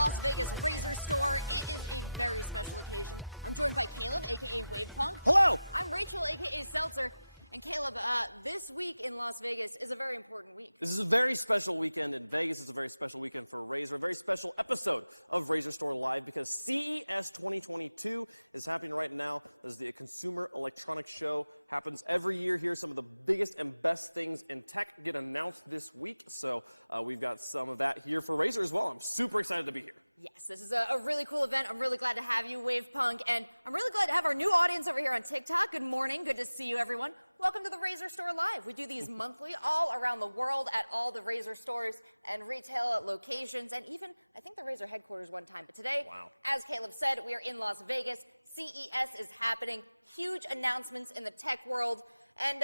Las Vegas RazerStore. It is a very special occasion. I'm joined by Caleb, aka Wavepunk. Hello! I'm Rachel, aka Seltzer. And Caleb, this week in Las Vegas is a very important week. This is a very special weekend in Vegas. It's a very special weekend for Razer. A very special episode of RazerStore Live because CES 2022 is happening right now. This is the Consumer Electronics Show. Happens every year here. Some of the biggest and best things in tech get announced this week. So we've got some of that here for Razer as well. I'm super excited to be here. Yes, this is a really cool event. I'm really glad to have you, Wavepunk, and I'm really glad to have our new audience over here on TikTok. Good morning. Good to see you, everyone. Welcome to the RazerStore Live. We do these monthly all around the world at all the Razer stores and retail locations, and even, I think, the Razer headquarters one time. But today, as Caleb said, we are in Las Vegas. CES is happening. Huge announcements in the tech world, and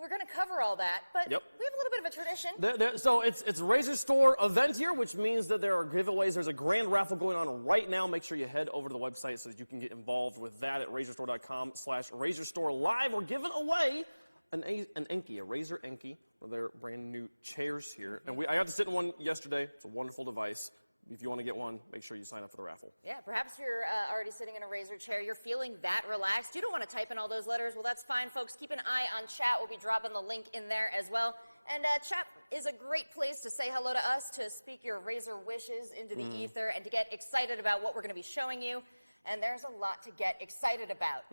we're going to cover all that, but we have a little bit of a tradition. So it's a RazerStore event here, which means that there are giveaways. There's a grand raffle going on right now. Make sure you head over to the website so that you can get involved with that at razerstore.com/RazerStore Live. We're giving away an Enki, a Razer Enki, one of their brand new chairs here. And I got to sit in one yesterday. It's a wonderful device. If you want to get one, make sure you sign up for the raffle. Yeah, perhaps you're already sitting in a Razer chair. You're feeling that relaxed. You don't want to type in all those letters. Well, that's fine, folks. Keep an eye on chat. We'll be dropping the link in there as well. And chat is a great place to say hello to us, to speak your Razer wishes into the ether, and to get excited about what we're going to be showing you. And there's a lot to get excited about.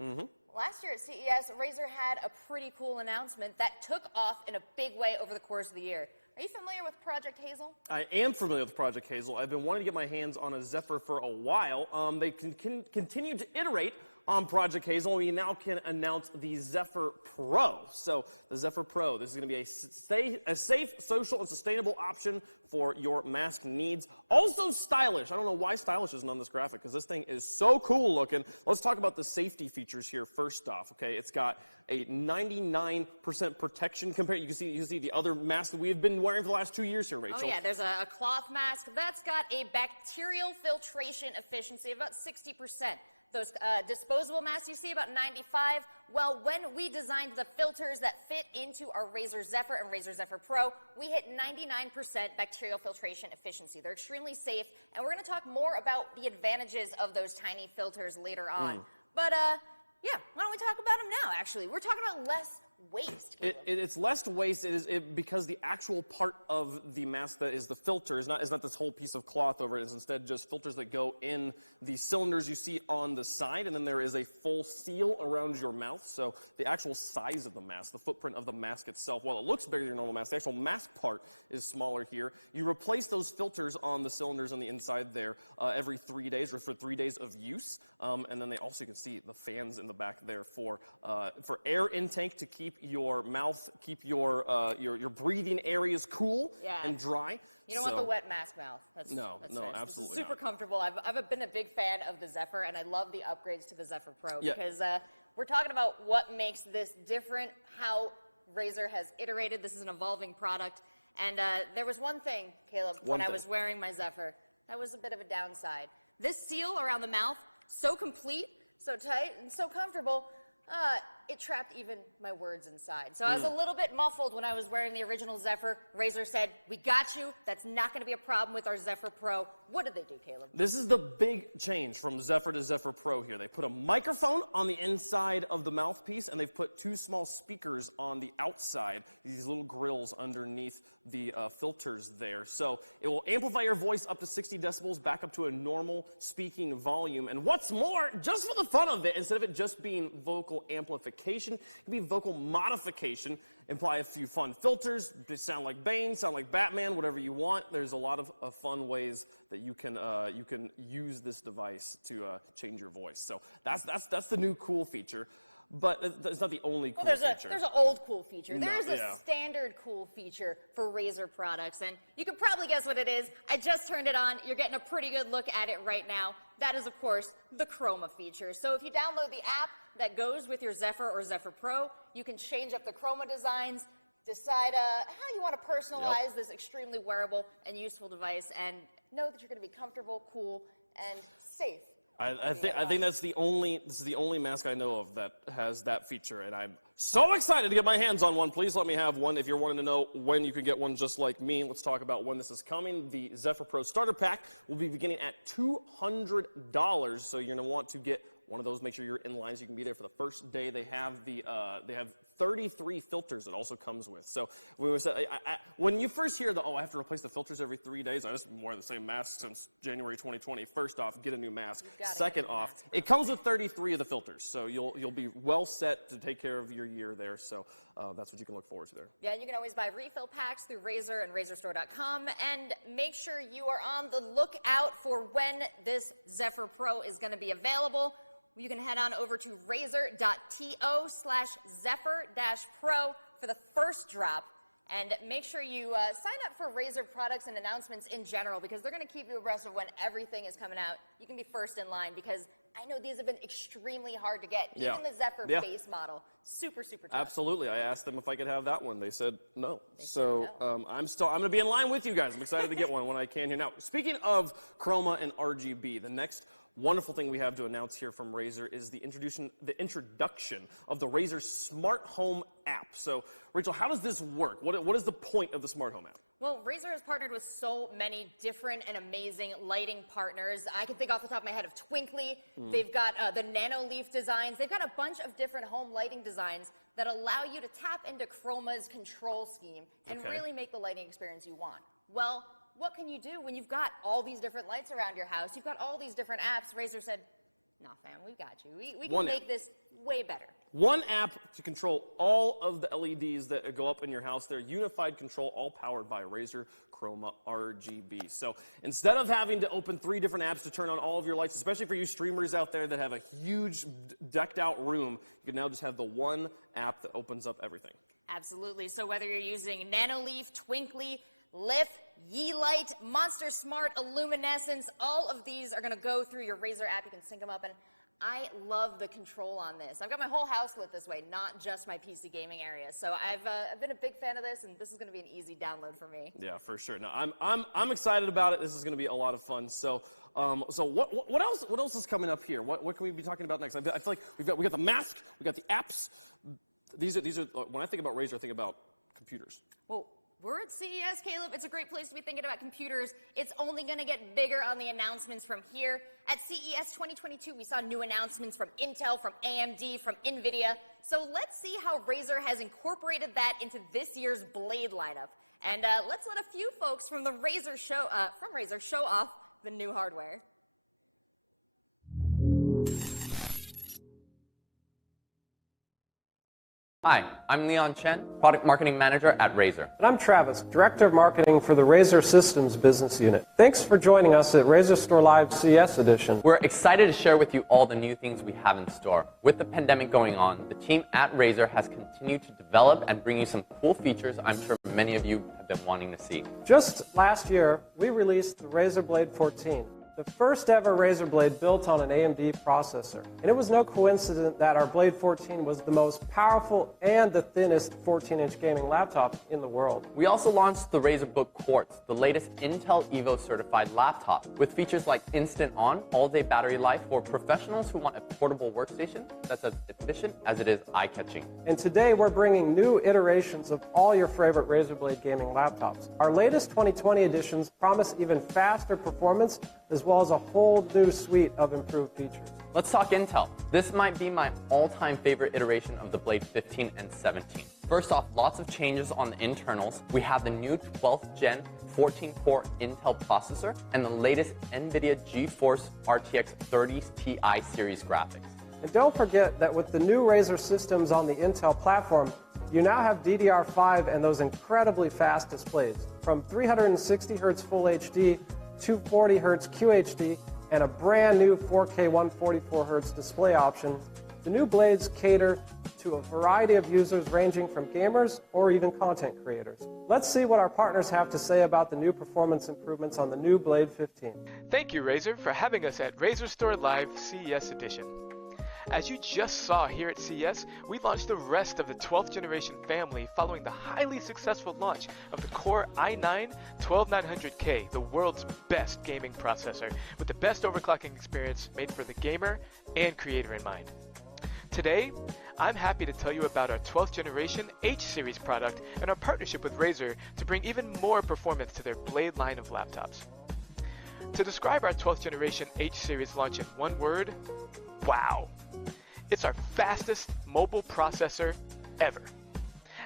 Last year at CES, Razer had a pretty cool announcement that took off in a big way over the course of the year. Are you familiar with Project Hazel? I am familiar with Project Hazel. I've been wanting to get my hands on a Zephyr for a while. They continue to iterate on Project Hazel. We now can announce the Zephyr Pro. So the Zephyr Pro, this is going to be a safe, social, and sustainable option for your mask needs. Also stylish. I don't know why stylish isn't on this graphic because this thing is so cool looking. Let's talk about the safety features here first off. Okay, it's got a 99% protection compared. You can see the other mask that we have been wearing for the last 2 years here, Rachel. Oh yeah, there's a cloth mask that's got a bacterial filtration efficiency of about 60%. Those disposable masks you see, about 95. Well, when we designed the filters that fit into our Razer Zephyr and Razer Zephyr Pro, we hit 99% bacterial filtration efficiency. They're extremely safe, and we're going to talk more about the advantages of those tiny filters later on. But, yeah, why don't we talk about them now, actually? We're talking about less waste. It's less waste because the actual part of the mask that is the filter is not this whole piece of cloth over it. It's instead just filters that go in the cylinders you see on the side, and then there is a full seal around your mouth. So the actual size of the mask, the footprint of the mask itself, while it looks bigger than your normal mask, the actual mask part is smaller here. You replace those filters on the cylinders on the inside there every 3 days or for 3 days of use. And then they also, you can see the fans in the back there for air intake to keep your mouth, keep your breathing areas cool and dry. You don't want the wet mask mouth. That's no, nice. absolutely This is super comfortable. I've been a big fan of the Zephyr, and I love the upgrades to the Zephyr Pro because we're talking about what makes this different, how Razer has iterated. This is an evolving product. And there was one thing, Caleb, when I was wearing my Zephyr, that was a bit of a downside. This seal around the mouth, so complete, so tight, and so comfortable, it trapped even my words inside. So I was a little bit muffled when I was wearing the original Zephyr. Razer said, we got you. That's not going to be a problem with our Zephyr Pro. What did they do, Caleb? This is the big change from Zephyr to Zephyr Pro here. They put a microphone on the inside of the mouthpiece, and they've put 2 small speakers on the outside, these little grills underneath the filters there. So it will amplify your voice up to 60 decibels, back up to a normal speaking volume. And what's more, just for the fun of it, instead of it just being vocal amplification, it can be vocal modification. Imply a few fun filters. They sound like Bane, sound like Batman, whatever you want. There's a lot of fun ways that you can use this device to change your voice. So that's the new cool feature. But it's not the only cool feature. There's an old cool feature. There's a standard cool feature for Razer products, and you can probably guess what it is. I just turned it on. You're getting a pretty good look at it right now. That is, of course, the chroma feature. So if you download the app that goes with your Zephyr or Zephyr Pro, you can change up the chroma designs, decide how you want to personalize this extremely wearable and useful device, and know that you're going to be comfortable, cool, and safe I think this is the only mask I know of that has that feature, and I'm so excited to get my hands on one. Please let me have one. If you're wanting to know when you can get one just like me, let's talk about when this is coming. The Zephyr Pro Starter Pack will be beginning at $200, so you're going to want to get one of those. Make sure you're in line so you can be there for the first day. They have 33 filters it also comes with. So when you first hear I have to replace the filters every 3 days, I just wore the same mask since January 2020. First off, get a new mask. Second off, it comes with 33 of the filters, so you'll be well set to take care of your year there. So that's what you can look forward to there. Yeah, and you can always buy refill packs through Razer and RazerStore.com, and make sure you are on the lookout for when this Zephyr Pro is going to be available. You can head on over to razer.to/Zephyr-Pro for the first drop. And make sure you sign up for Razer products and announcements in general, because they're going to keep you abreast of when everything is coming out. You can be first in line, because I know these have been extremely hard to get. Yeah. Even the Zephyr base model, super tough. Absolutely. I asked them if I could have that one. They said no. I'm going to be in line with you guys. I'm excited to get one when I can here. Now, speaking of chroma and RGB, the next wonderful thing we have to announce here from Razer is the introduction of the Razer Smart Home app. So, Rachel, how does this work? What is the point of the Smart Home app? Well, Razer has partnered with so many different and amazing lighting partners. I can think off the top of my head of Twinkly. They've got the Nano Leaf designs. They've got a bunch of different home lighting designs that allow you to tap into Chroma's control scheme and really make the lighting experience you want. Well, what can you do when you've got all these different lights around your house? You've got all these different apps. Razer said, nah, fam, we got you. We can make this way better. One app to control all of the LEDs that go up in your house. They're unified control, all powered by Razer Chroma RGB. So instead of having to open 3 different apps to turn on all of your lights, especially for you streamers out there that have a huge decked out room, you can now just have the one app that opens up everything. Absolutely. So whether you're using Nano Leaf, Twinkly, Lift, Yeelight, Monster Smart, Illuminescence, all of these are going to go through your Razer app. You can sync them up, and I love the control on this. I've got my whole house lit this way, not just my PC gaming area. So I've been a big fan of this, and this is going to be an easy download for me. Yeah, for sure. No, I'm excited about it. This is going to be a lot of fun. So what else is coming up here? What can we be talking about next? I feel like we got the mask, we got the apps. These are when I think about Razer, I think about computers. Well, we're at CES, Caleb. It's a great place to be thinking about computers. It's only going to get bigger on the announcements from here. At CES 2022, we saw new announcements from Intel, from AMD, from Nvidia. So let's see how Razer has incorporated that into this year's Blade lineup. And let's let a few folks from Razer show off the new hardware. Hi, I'm Leon Chen, Product Marketing Manager at Razer. And I'm Travis, Director of Marketing for the Razer Systems Business Unit. Thanks for joining us at RazerStore Live CES Edition. We're excited to share with you all the new things we have in store. With the pandemic going on, the team at Razer has continued to develop and bring you some cool features I'm sure many of you have been wanting to see. Just last year, we released the Razer Blade 14. The first ever Razer Blade built on an AMD processor. And it was no coincidence that our Blade 14 was the most powerful and the thinnest 14-inch gaming laptop in the world. We also launched the Razer Book Quartz, the latest Intel Evo certified laptop, with features like instant on, all-day battery life for professionals who want a portable workstation that's as efficient as it is eye-catching. And today we're bringing new iterations of all your favorite Razer Blade gaming laptops. Our latest 2020 editions promise even faster performance as well as a whole new suite of improved features. Let's talk Intel. This might be my all-time favorite iteration of the Blade 15 and 17. First off, lots of changes on the internals. We have the new 12th gen 14-core Intel processor and the latest Nvidia GeForce RTX 30 Ti series graphics. And don't forget that with the new Razer systems on the Intel platform, you now have DDR5 and those incredibly fast displays. From 360 Hz Full HD, 240 Hz QHD, and a brand new 4K 144 Hz display option, the new Blades cater to a variety of users ranging from gamers or even content creators. Let's see what our partners have to say about the new performance improvements on the new Blade 15. Thank you, Razer, for having us at RazerStore Live CES Edition. As you just saw here at CES, we launched the rest of the 12th generation family following the highly successful launch of the Core i9-12900K, the world's best gaming processor, with the best overclocking experience made for the gamer and creator in mind. Today, I'm happy to tell you about our 12th generation H-series product and our partnership with Razer to bring even more performance to their Blade line of laptops. To describe our 12th generation H-series launch in one word, wow! It's our fastest mobile processor ever.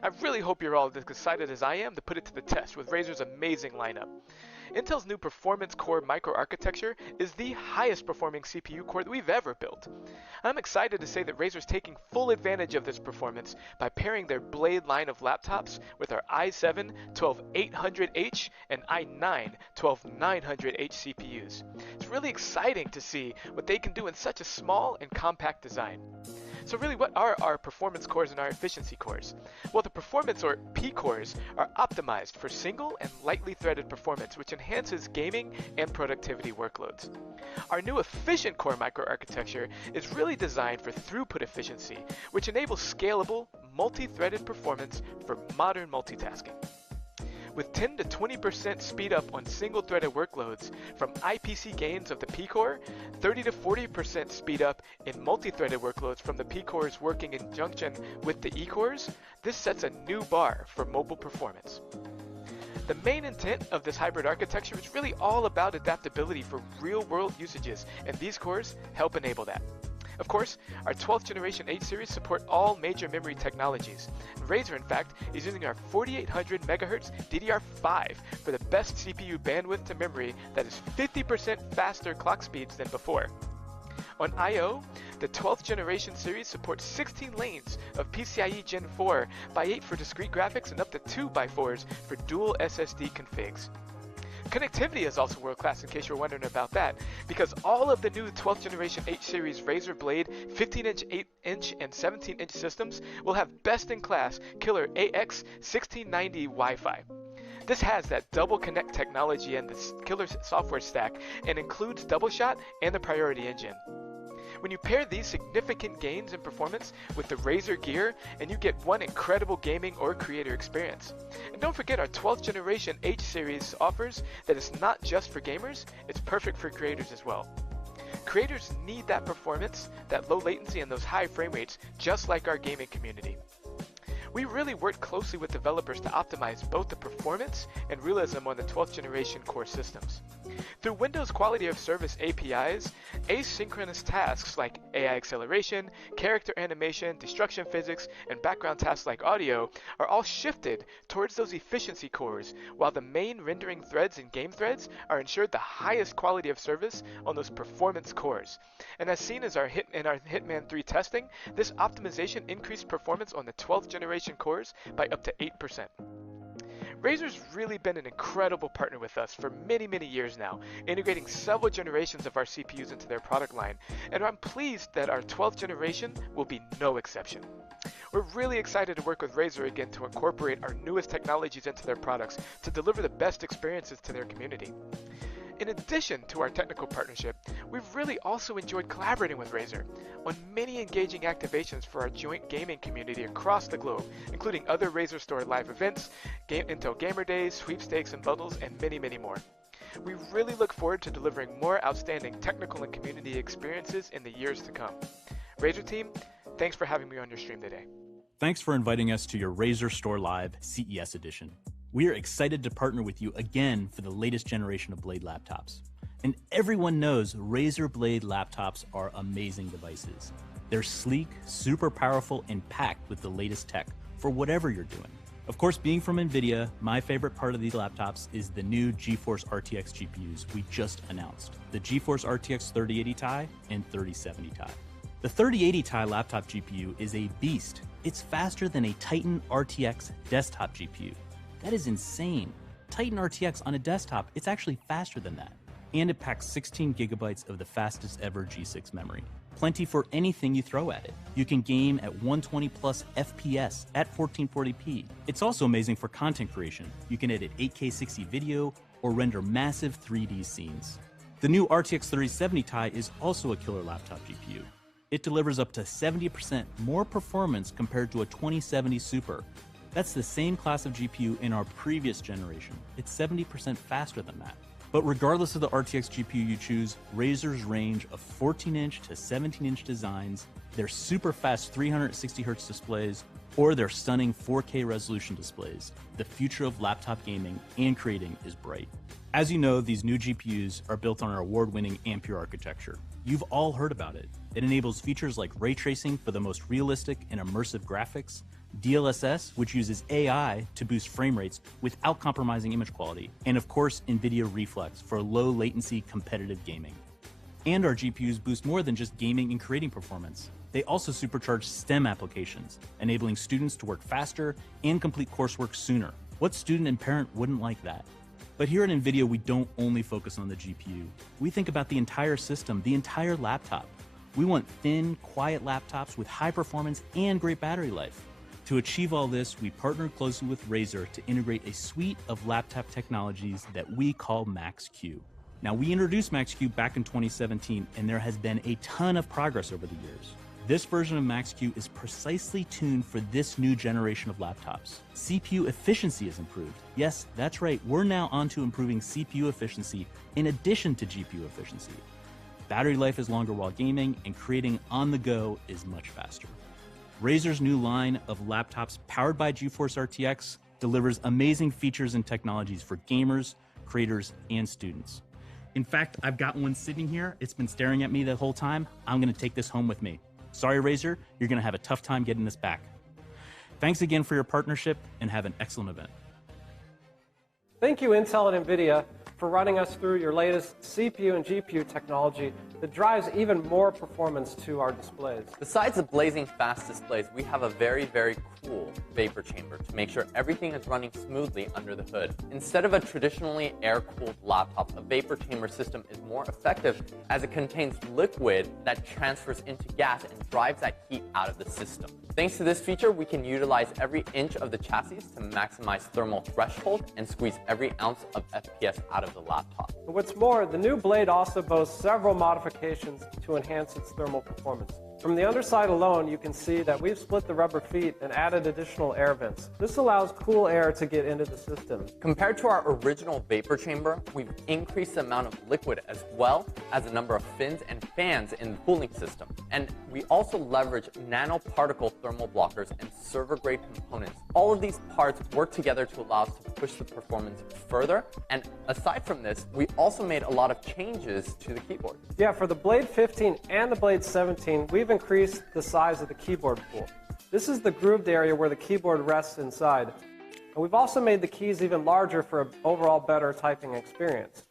I really hope you're all as excited as I am to put it to the test with Razer's amazing lineup. Intel's new Performance Core microarchitecture is the highest performing CPU core that we've ever built. I'm excited to say that Razer's taking full advantage of this performance by pairing their Blade line of laptops with our i7-12800H and i9-12900H CPUs. It's really exciting to see what they can do in such a small and compact design. So really, what are our performance cores and our efficiency cores? Well, the performance or P cores are optimized for single and lightly threaded performance, which enhances gaming and productivity workloads. Our new efficient core microarchitecture is really designed for throughput efficiency, which enables scalable, multi-threaded performance for modern multitasking. With 10 to 20% speed up on single-threaded workloads from IPC gains of the P-core, 30 to 40% speed up in multi-threaded workloads from the P-cores working in conjunction with the E-cores, this sets a new bar for mobile performance. The main intent of this hybrid architecture is really all about adaptability for real-world usages, and these cores help enable that. Of course, our 12th generation H-series support all major memory technologies. Razer, in fact, is using our 4800 MHz DDR5 for the best CPU bandwidth to memory that is 50% faster clock speeds than before. On I/O, the 12th generation series supports 16 lanes of PCIe Gen 4 x 8 for discrete graphics and up to 2 x 4s for dual SSD configs. Connectivity is also world-class, in case you're wondering about that, because all of the new 12th generation H-series Razer Blade 15-inch, 8-inch, and 17-inch systems will have best-in-class killer AX1690 Wi-Fi. This has that double connect technology and the killer software stack and includes double shot and the priority engine. When you pair these significant gains in performance with the Razer gear, and you get one incredible gaming or creator experience. And don't forget our 12th generation H-series offers that it's not just for gamers, it's perfect for creators as well. Creators need that performance, that low latency, and those high frame rates, just like our gaming community. We really worked closely with developers to optimize both the performance and realism on the 12th generation core systems. Through Windows Quality of Service APIs, asynchronous tasks like AI acceleration, character animation, destruction physics, and background tasks like audio are all shifted towards those efficiency cores, while the main rendering threads and game threads are ensured the highest quality of service on those performance cores. And as seen as in our Hitman 3 testing, this optimization increased performance on the 12th generation cores by up to 8%. Razer's really been an incredible partner with us for many, many years now, integrating several generations of our CPUs into their product line, and I'm pleased that our 12th generation will be no exception. We're really excited to work with Razer again to incorporate our newest technologies into their products to deliver the best experiences to their community. In addition to our technical partnership, we've really also enjoyed collaborating with Razer on many engaging activations for our joint gaming community across the globe, including other RazerStore live events, Intel Gamer Days, sweepstakes and bundles, and many, many more. We really look forward to delivering more outstanding technical and community experiences in the years to come. Razer team, thanks for having me on your stream today. Thanks for inviting us to your RazerStore Live CES edition. We are excited to partner with you again for the latest generation of Blade laptops. And everyone knows Razer Blade laptops are amazing devices. They're sleek, super powerful, and packed with the latest tech for whatever you're doing. Of course, being from Nvidia, my favorite part of these laptops is the new GeForce RTX GPUs we just announced, the GeForce RTX 3080 Ti and 3070 Ti. The 3080 Ti laptop GPU is a beast. It's faster than a Titan RTX desktop GPU. That is insane. Titan RTX on a desktop, it's actually faster than that. And it packs 16 gigabytes of the fastest ever G6 memory. Plenty for anything you throw at it. You can game at 120 plus FPS at 1440p. It's also amazing for content creation. You can edit 8K 60 video or render massive 3D scenes. The new RTX 3070 Ti is also a killer laptop GPU. It delivers up to 70% more performance compared to a 2070 Super. That's the same class of GPU in our previous generation. It's 70% faster than that. But regardless of the RTX GPU you choose, Razer's range of 14-inch to 17-inch designs, their super fast 360Hz displays, or their stunning 4K resolution displays, the future of laptop gaming and creating is bright. As you know, these new GPUs are built on our award-winning Ampere architecture. You've all heard about it. It enables features like ray tracing for the most realistic and immersive graphics, DLSS, which uses AI to boost frame rates without compromising image quality, and of course, NVIDIA Reflex for low latency competitive gaming. And our GPUs boost more than just gaming and creating performance. They also supercharge STEM applications, enabling students to work faster and complete coursework sooner. What student and parent wouldn't like that? But here at NVIDIA, we don't only focus on the GPU. We think about the entire system, the entire laptop. We want thin, quiet laptops with high performance and great battery life. To achieve all this, we partnered closely with Razer to integrate a suite of laptop technologies that we call Max-Q. Now, we introduced Max-Q back in 2017, and there has been a ton of progress over the years. This version of Max-Q is precisely tuned for this new generation of laptops. CPU efficiency is improved. Yes, that's right, we're now onto improving CPU efficiency in addition to GPU efficiency. Battery life is longer while gaming, and creating on the go is much faster. Razer's new line of laptops powered by GeForce RTX delivers amazing features and technologies for gamers, creators, and students. In fact, I've got one sitting here. It's been staring at me the whole time. I'm going to take this home with me. Sorry, Razer, you're going to have a tough time getting this back. Thanks again for your partnership, and have an excellent event. Thank you, Intel and Nvidia, for running us through your latest CPU and GPU technology that drives even more performance to our displays. Besides the blazing fast displays, we have a very, very cool vapor chamber to make sure everything is running smoothly under the hood. Instead of a traditionally air-cooled laptop, a vapor chamber system is more effective as it contains liquid that transfers into gas and drives that heat out of the system. Thanks to this feature, we can utilize every inch of the chassis to maximize thermal threshold and squeeze every ounce of FPS out of the laptop. What's more, the new Blade also boasts several modifications to enhance its thermal performance. From the underside alone, you can see that we've split the rubber feet and added additional air vents. This allows cool air to get into the system. Compared to our original vapor chamber, we've increased the amount of liquid as well as the number of fins and fans in the cooling system. And we also leverage nanoparticle thermal blockers and server-grade components. All of these parts work together to allow us to push the performance further. And aside from this, we also made a lot of changes to the keyboard. Yeah, for the Blade 15 and the Blade 17, we've increased the size of the keyboard pool. This is the grooved area where the keyboard rests inside. And we've also made the keys even larger for an overall better typing experience.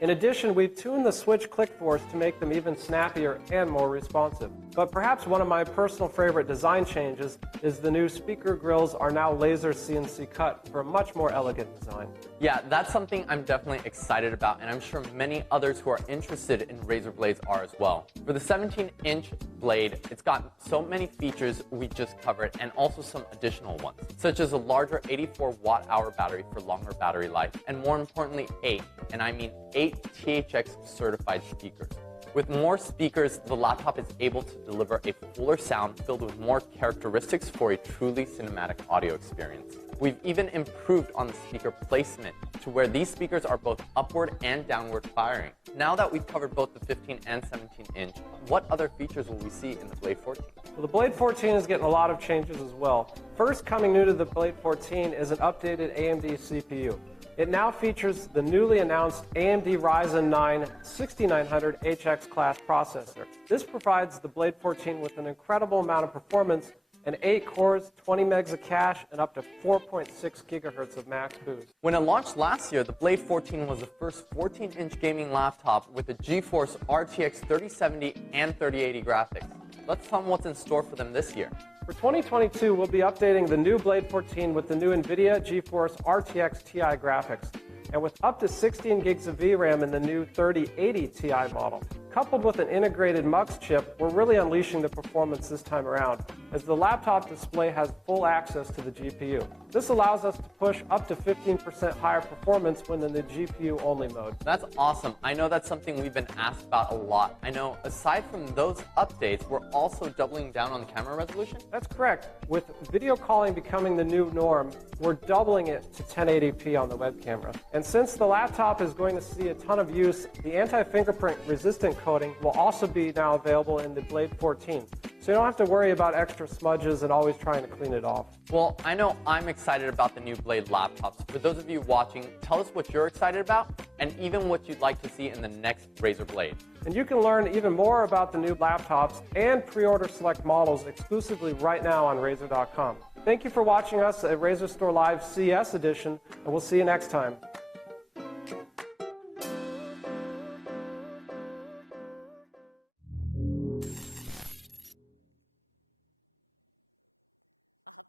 In addition, we've tuned the switch click force to make them even snappier and more responsive. But perhaps one of my personal favorite design changes is the new speaker grills are now laser CNC cut for a much more elegant design. Yeah, that's something I'm definitely excited about, and I'm sure many others who are interested in Razer Blades are as well. For the 17-inch Blade, it's got so many features we just covered, and also some additional ones, such as a larger 84 watt-hour battery for longer battery life, and more importantly, 8 THX certified speakers. With more speakers, the laptop is able to deliver a fuller sound filled with more characteristics for a truly cinematic audio experience. We've even improved on the speaker placement to where these speakers are both upward and downward firing. Now that we've covered both the 15 and 17-inch, what other features will we see in the Blade 14? Well, the Blade 14 is getting a lot of changes as well. First, coming new to the Blade 14 is an updated AMD CPU. It now features the newly announced AMD Ryzen 9 6900 HX class processor. This provides the Blade 14 with an incredible amount of performance and 8 cores, 20 megs of cache, and up to 4.6 gigahertz of max boost. When it launched last year, the Blade 14 was the first 14-inch gaming laptop with the GeForce RTX 3070 and 3080 graphics. Let's tell them what's in store for them this year. For 2022, we'll be updating the new Blade 14 with the new Nvidia GeForce RTX Ti graphics, and with up to 16 gigs of VRAM in the new 3080 Ti model. Coupled with an integrated MUX chip, we're really unleashing the performance this time around, as the laptop display has full access to the GPU. This allows us to push up to 15% higher performance when in the GPU-only mode. That's awesome. I know that's something we've been asked about a lot. I know aside from those updates, we're also doubling down on the camera resolution. That's correct. With video calling becoming the new norm, we're doubling it to 1080p on the web camera. And since the laptop is going to see a ton of use, the anti-fingerprint resistant coating will also be now available in the Blade 14. So you don't have to worry about extra smudges and always trying to clean it off. Well, I know I'm excited about the new Blade laptops. For those of you watching, tell us what you're excited about and even what you'd like to see in the next Razer Blade. And you can learn even more about the new laptops and pre-order select models exclusively right now on Razer.com. Thank you for watching us at RazerStore Live CES Edition, and we'll see you next time.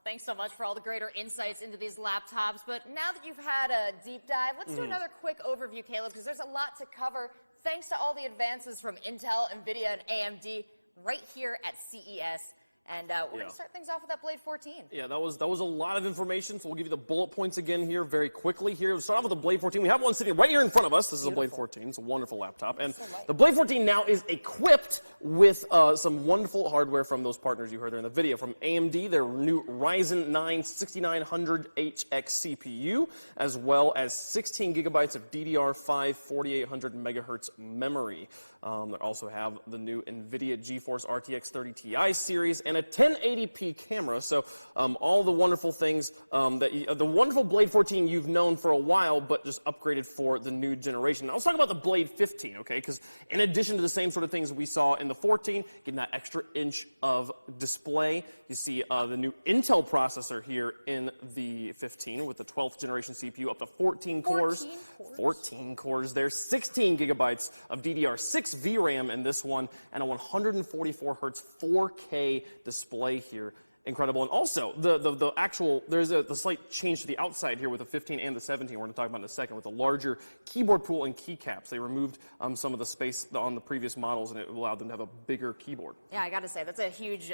Thanks so much for all the greater insights into these laptops. But now that you've had a deep dive, let's do another quick overview, Caleb, because there's a lot to cover thanks to all the advances from Intel, Nvidia, and AMD right here at CES. And we're going to start things off with that Blade 14. Yeah, that was a lot of information, so we'll give you the bullet points again here very quickly. Here, we'll start off with the Blade 14. We have one sitting right here in front of us. This is a Blade 14. It's a wonderful laptop. And the Blade 14 now is equipped with some wonderful hardware from those partners you heard there in the video. From AMD, their new Ryzen 9 6900HX CPU, as well as 16 gigabytes of DDR5 4800 megahertz memory. They also have the new Nvidia GeForce RTX 30 Ti series and a 1080p camera. So all the wonderful things the wonderful Blade 14 you've known for a while, but just upgraded for the new generation. Now let's talk about the Blade 15, okay? Because in addition to the same sort of things we saw in the 14, getting that extra inch of display, you see the new Intel processor here in the 15 with the 12th generation CPU, up to 14 cores. 14 cores there, 16 gigabytes of DDR6 VRAM in this one, and a 144 hertz 4K display here. Incredible. And also, there's the slight change to the outside here with the 15 and the 17, we're going to talk about in a second, with the larger keyboard pool and keycaps. They removed some of the space on the previous models, and it allowed them to have a bigger keyboard. Yeah, I got to say, that's a huge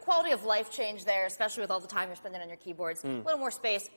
quality of life change there, especially with all the time you're spending on your keyboards. A little more space.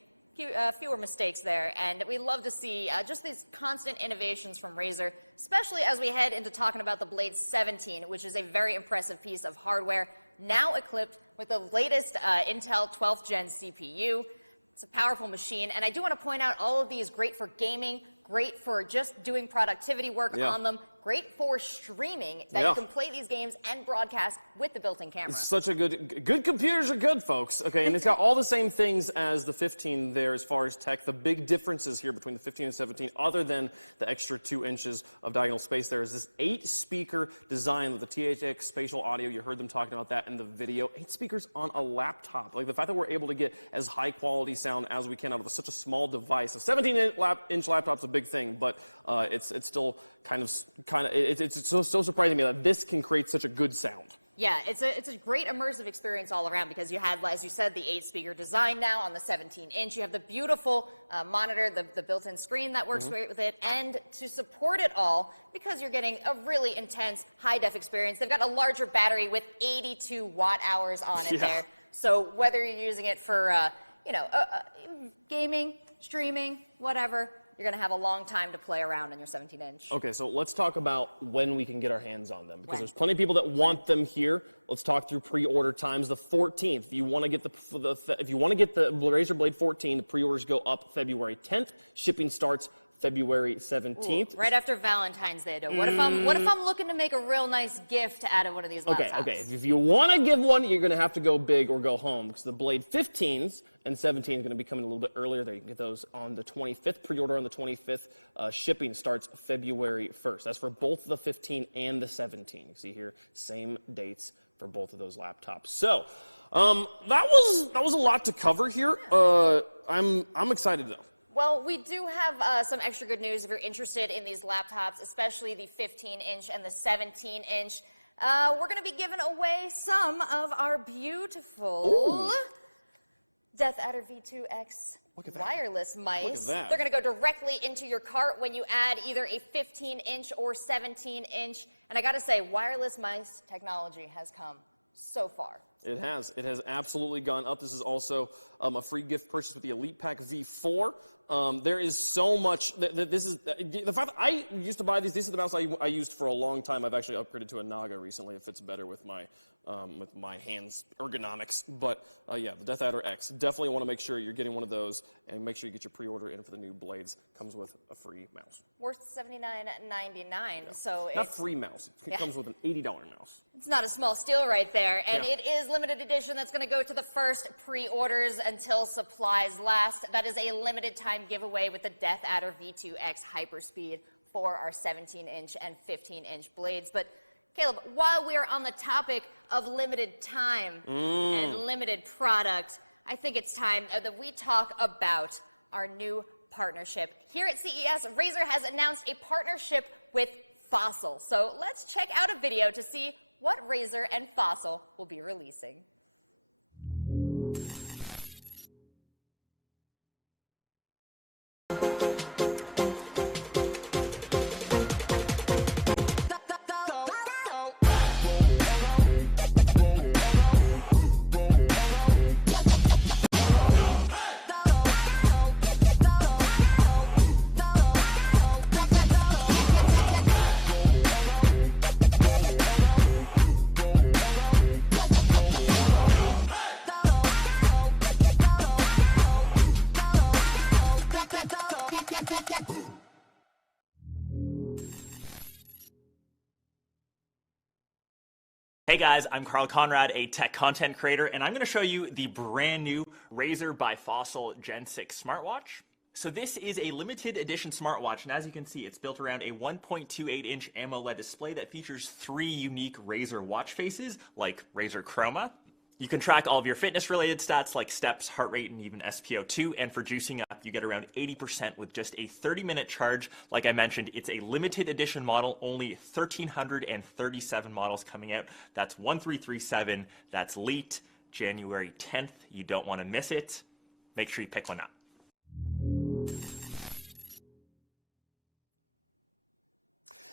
Fewer mistakes there, and we love to see just these constant innovations from Razer, especially as we head into talking about the Blade 17, which is a very impressive piece of hardware, now equipped with the latest Intel 12th Gen CPU. It's a powerful machine, and I do want to point out all of these great for gaming, great for just doing productivity work on them, great for streaming, that you can play these games and broadcast with the built-in camera. It's such a good computers are good, folks, okay? And it's got all the same things as the 15 there as far as tech. The big differences here between the 15 and 17, other than the extra 2 inches of diagonal space there, is this 8-speaker design with the THX spatial audio. You heard them talking about that in the video. 8 speakers on a laptop. Like, the fact that we're able to get as high-quality sound as we can out of such a small device. A 17-inch laptop's a big thing, but it's still it's so surprising to me that this can create such a good sound. Yeah, it's a great immersive experience all around, because you had, as you said, the 8-speaker design now on the 17-inch. You have the beautiful monitor, the built-in screen that works great with it, and to support it all, because you're getting a really intense high-def experience, they've got a larger battery with 82 watt-hours on it there. So whether you're using it for gaming, streaming, whatever, you're going to have a long time to play around on your 17-inch. Okay, so let's talk about when we can get our hands on them, because there's plenty of people that want them here. Let's talk through pre-order times. The 14th, if you want to get the Razer Blade 14, the pre-orders go up February 10th. Shipping starts February 17th. Ooh, right after Valentine's Day, though. What if I'm looking to make a real nice gift out of one of these laptops? Okay. If you want to give one, you're going to have to go big or go home, because the Blade 15s and 17 is going to be coming a little bit earlier. There, you can get those on the 25th. Pre-order on the 25th. Shipping starts February 1st. That's for both the 15 and the 17. You see here, same dates for both of those laptops. So that was a lot to cover here. I'm excited though. Well, we do have some extra good news if you're interested in these laptops, especially the 15-inch and the 17-inch. We're going to be giving away some of our beautiful Death Adder V2X wireless mice. They're going to go directly into your cart when you add either a 15-inch or 17-inch. And I got to say, wireless mice technology has come so far. It has. It has absolutely gone up. This is also a free gift purchase with the Elite Pack V4. There is so much. This is the fact that I used to buy these. These are the mouse I used for a long time. I've actually upgraded to a Naga recently. It fits better with my hands ergonomics. But yeah, the Death Adder X. Definitely want to make sure you're getting one of those, and make sure you get your pre-order in for the new Blades. Comes with a free mouse. Worth $79.99. Yeah. So not it's free mouse. It comes with an $80 mouse. It's not a small steal right there, and Yeah. it is limited edition. That's going to go to the first pre-orders until supplies last. That is a limited time giveaway with the Death Adder V2X Hyperspeed for our 17-inch and 15-inch blades. But Caleb, while we are on the topic of limited time and limited product, I think it's time that we talk about our new partnership. Here at CES, Razer has announced a partnership with Fossil. So let's check out a video to see what Razer and Fossil will be releasing. Hey guys, I'm Carl Conrad, a tech content creator, and I'm going to show you the brand new Razer by Fossil Gen 6 smartwatch. So this is a limited edition smartwatch, and as you can see, it's built around a 1.28-inch AMOLED display that features 3 unique Razer watch faces, like Razer Chroma. You can track all of your fitness-related stats like steps, heart rate, and even SpO2, and for juicing up, you get around 80% with just a 30-minute charge. Like I mentioned, it's a limited edition model, only 1,337 models coming out. That's 1337, that's late, January 10th. You don't want to miss it. Make sure you pick one up.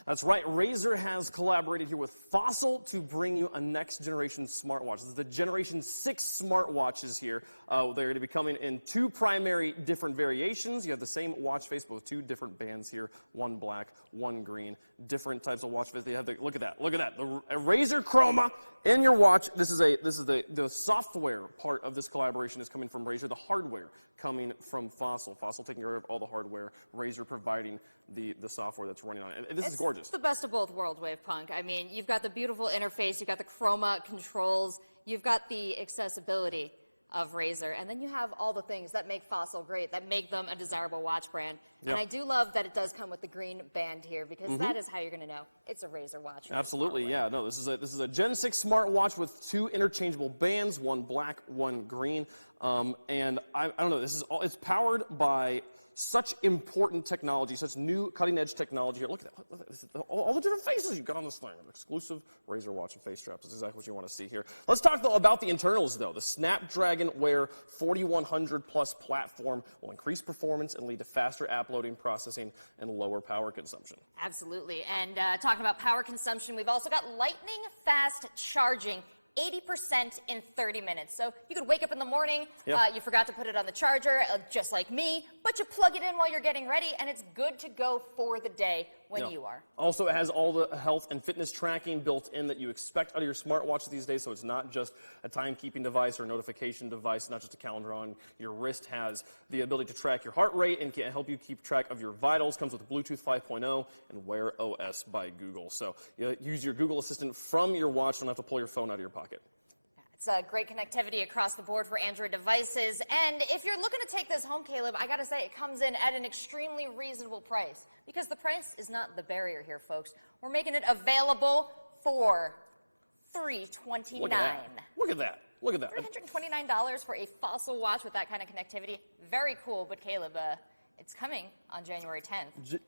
That's right, Razer has collaborated here with Fossil to bring you a next generation smartwatch. This is the Generation 6 smartwatches here. They're going to be coming in 2 primary different variations. You have the same watch face, but with 2 different bands here, one black, one green, different types of watch face. They have the, look at that, the Razer Chroma in your watch. This is the software part of this collaboration is coming from Razer, the hardware coming from Fossil. Fossil taking care of all the hardware, Razer providing the software that's running on it. And this is gorgeous. It's the best of both worlds, Wave Punk. I mean, you've got the beautiful interface, you've got the Chroma controls, you've got the accessibility of Razer, and then you have all the things that make Fossil great, that make them a desirable watch brand. Yep. And I do love that it does come with the green band here, because that is how you're going to know it's a Razer watch. Absolutely, yeah. No, this is a Gen 6 smartwatch with 2 interchangeable bands, one black, one green. And I don't know, it's powered by such important technology, such new cutting-edge technology here. Look at that. Look at that. All the different faces you've got on this thing. An exclusive Razer watch and face straps. That's exactly what you want to see here. Let's talk, though, about the internals, though. The Snapdragon Wear 4100 Plus platform will increase performance and lead to faster app loading, processing, and lower power consumption. Absolutely. And talking about power consumption, we've also got lightning fast charging. 80% in 30 minutes. So you could wake up in the morning, you forgot to put it on the charger, just like me, but you plug it in while you're getting ready, and it's good to go for the day when you are. Also, it has all the health and fitness tracking built in that you expect out of your smartwatches these days, so it's not just a timekeeping device or a notification device, not just a calendar on your wrist. Has the ability to track your heart rate and can help you keep track of your vitals. Comes with Bluetooth 5.0 and Wear OS by Google. So you use your Google Assistant from your watch, don't have to pull your phone out of your pocket. It's great connectivity across the board for Android devices. And if you're looking to take this home, Caleb, I got to say it comes in at an extremely reasonable price. Because the price is not the barrier here, folks. We're making it available for $329. Look at that. Look at that. Look at that. $329 for a Fossil watch with that kind of connectivity. Very cool. But Caleb, it's coming on January 10th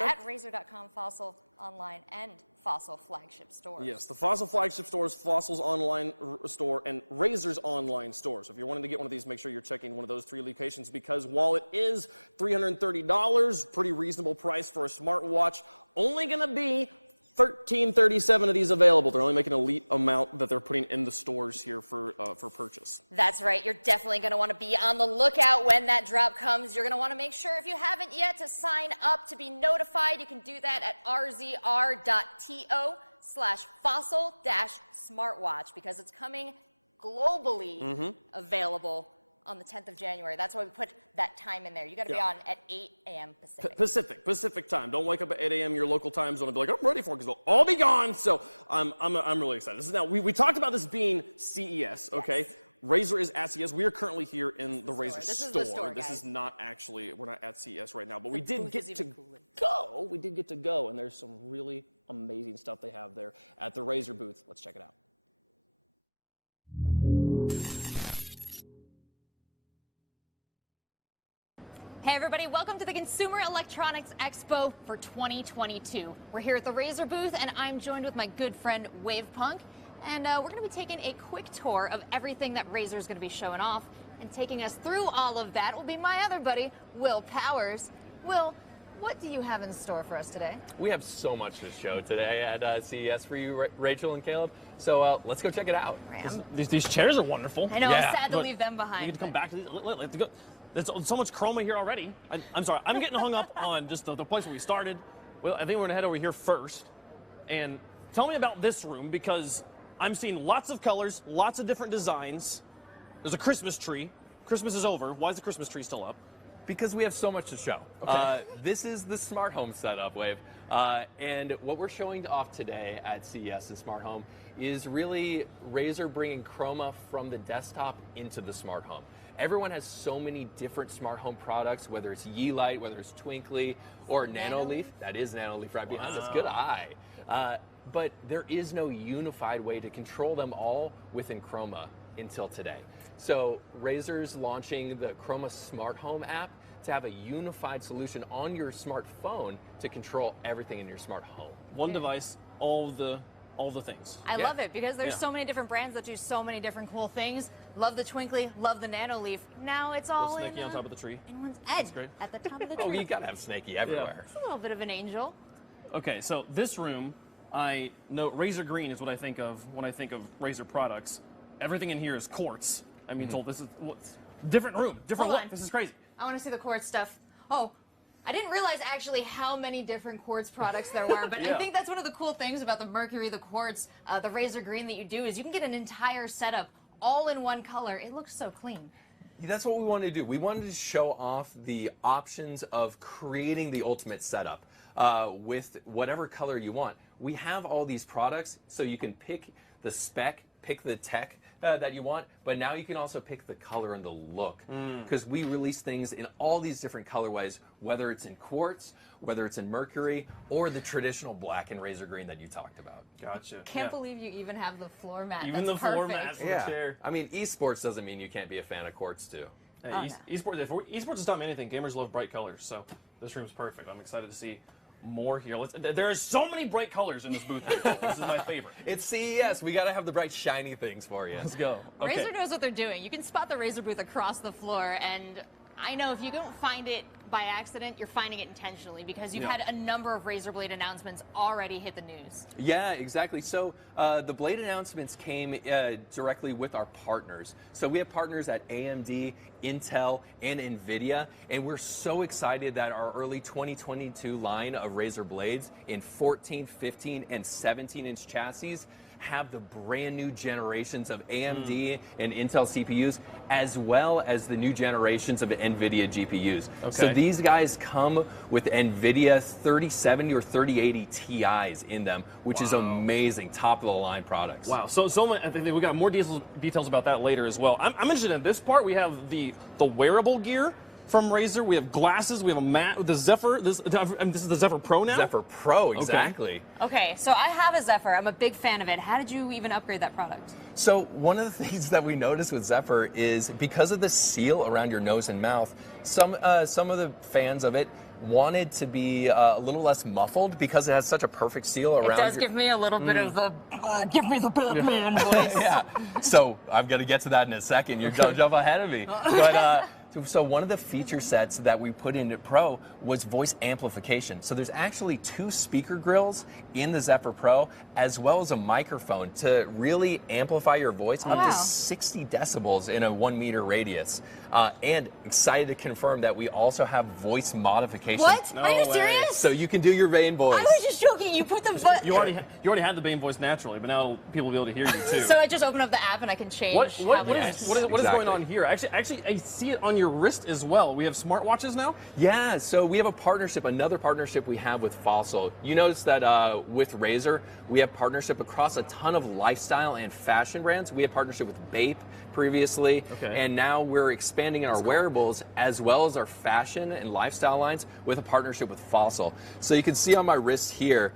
at Razer.com, Fossil online, and Fossil flagship stores. Yes, the Fossil flagship stores, Fossil's online store, and Razer's online store. So if you're wanting to get one of these, make sure you're checking one of those 3 locations, because while it is $330, pretty reasonable price for a smartwatch, only going to be 1,337 of these available. They're only making an elite amount that they're putting in the stores here for purchase. That's right. You're definitely going to want to be on the lookout when that drop comes. You're going to want to make sure, if you haven't yet, to sign up to be notified. You can do that at rzr.to/fossil-smartwatch because it's coming globally available on the 10th of January. That's why we put that time in there. You got to be on at 8 a.m. Pacific time. Don't wake up at 8 a.m. your local time zone and be like, I'm ready for it, because they'll all be gone. So I'm really excited. This is now, we talked about this being CES, okay? Yes. Razer is at CES. We are currently here in the Razer store. This is not actually, we're not at CES right now, but we did get to go. We did get to go, and there's some really amazing stuff they have there at the Razer booth. Let's check it out. Hey everybody, welcome to the Consumer Electronics Expo for 2022. We're here at the Razer booth and I'm joined with my good friend Wavepunk, and we're going to be taking a quick tour of everything that Razer is going to be showing off, and taking us through all of that will be my other buddy, Will Powers. Will, what do you have in store for us today? We have so much to show today at CES for you, Rachel and Caleb. So let's go check it out. These chairs are wonderful. I know, I'm sad to leave them behind. You get to come back to these. Let's go. There's so much chroma here already. I'm sorry. I'm getting hung up on just the place where we started. Well, I think we're going to head over here first. And tell me about this room, because I'm seeing lots of colors, lots of different designs. There's a Christmas tree. Christmas is over. Why is the Christmas tree still up? Because we have so much to show. Okay. This is the smart home setup, Wave. And what we're showing off today at CES and Smart Home is really Razer bringing chroma from the desktop into the smart home. Everyone has so many different smart home products, whether it's Yeelight, whether it's Twinkly, or Nanoleaf. That is Nanoleaf right behind us. Good eye. But there is no unified way to control them all within chroma until today. So Razer's launching the Chroma Smart Home app to have a unified solution on your smartphone to control everything in your smart home. One device, all the things. I love it, because there's so many different brands that do so many different cool things. Love the Twinkly, love the Nanoleaf. Now it's all in Snaky on top of the tree. In one's head. That's great. At the top of the tree. Oh, you gotta have Snaky everywhere. It's a little bit of an angel. Okay, so this room, I know Razer Green is what I think of when I think of Razer products. Everything in here is quartz. I mean, told this is different room, different look. This is crazy. I want to see the quartz stuff. Oh, I didn't realize actually how many different quartz products there were, but I think that's one of the cool things about the Mercury, the quartz, the Razer Green that you do, is you can get an entire setup all in one color. It looks so clean. That's what we wanted to do. We wanted to show off the options of creating the ultimate setup with whatever color you want. We have all these products, so you can pick the spec, pick the tech that you want, but now you can also pick the color and the look, because we release things in all these different colorways, whether it's in quartz, whether it's in Mercury, or the traditional black and Razer Green that you talked about. Gotcha. Can't believe you even have the floor mat. Even That's the floor mat for the chair. I mean, esports doesn't mean you can't be a fan of quartz too. Hey, esports has taught me anything. Gamers love bright colors, so this room's perfect. I'm excited to see more here. There are so many bright colors in this booth. This is my favorite. It's CES. We got to have the bright, shiny things for you. Let's go. Okay. Razer knows what they're doing. You can spot the Razer booth across the floor, and I know if you don't find it by accident, you're finding it intentionally, because you've had a number of Razer Blade announcements already hit the news. Yeah, exactly. So the Blade announcements came directly with our partners. So we have partners at AMD, Intel, and Nvidia, and we're so excited that our early 2022 line of Razer Blades in 14, 15, and 17-inch chassis have the brand new generations of AMD and Intel CPUs, as well as the new generations of Nvidia GPUs. Okay. So these guys come with Nvidia 3070 or 3080 Ti's in them, which is amazing, top of the line products. Wow. So I think we got more details about that later as well. I'm interested in this part. We have the wearable gear from Razer. We have glasses. We have a mat. The Zephyr. This is the Zephyr Pro now? Zephyr Pro, exactly. Okay, so I have a Zephyr. I'm a big fan of it. How did you even upgrade that product? So one of the things that we noticed with Zephyr is because of the seal around your nose and mouth, some of the fans of it wanted to be a little less muffled because it has such a perfect seal around. It does give me a little bit of the give me the Batman voice. Yeah. So I've got to get to that in a second. You're jump ahead of me. But So one of the feature sets that we put into Pro was voice amplification. So there's actually 2 speaker grills in the Zephyr Pro, as well as a microphone to really amplify your voice up to 60 decibels in a 1 meter radius. And excited to confirm that we also have voice modification. What? Are you serious? So you can do your Bane voice. I was just joking. You put the You already had the Bane voice naturally, but now people will be able to hear you too. So I just open up the app and I can change. What how is going on here? Actually, I see it on your wrist as well. We have smartwatches now? Yeah, so we have a partnership, another partnership we have with Fossil. You notice that with Razer, we have partnership across a ton of lifestyle and fashion brands. We had partnership with Bape previously, and now we're expanding in our wearables as well as our fashion and lifestyle lines with a partnership with Fossil. So you can see on my wrist here,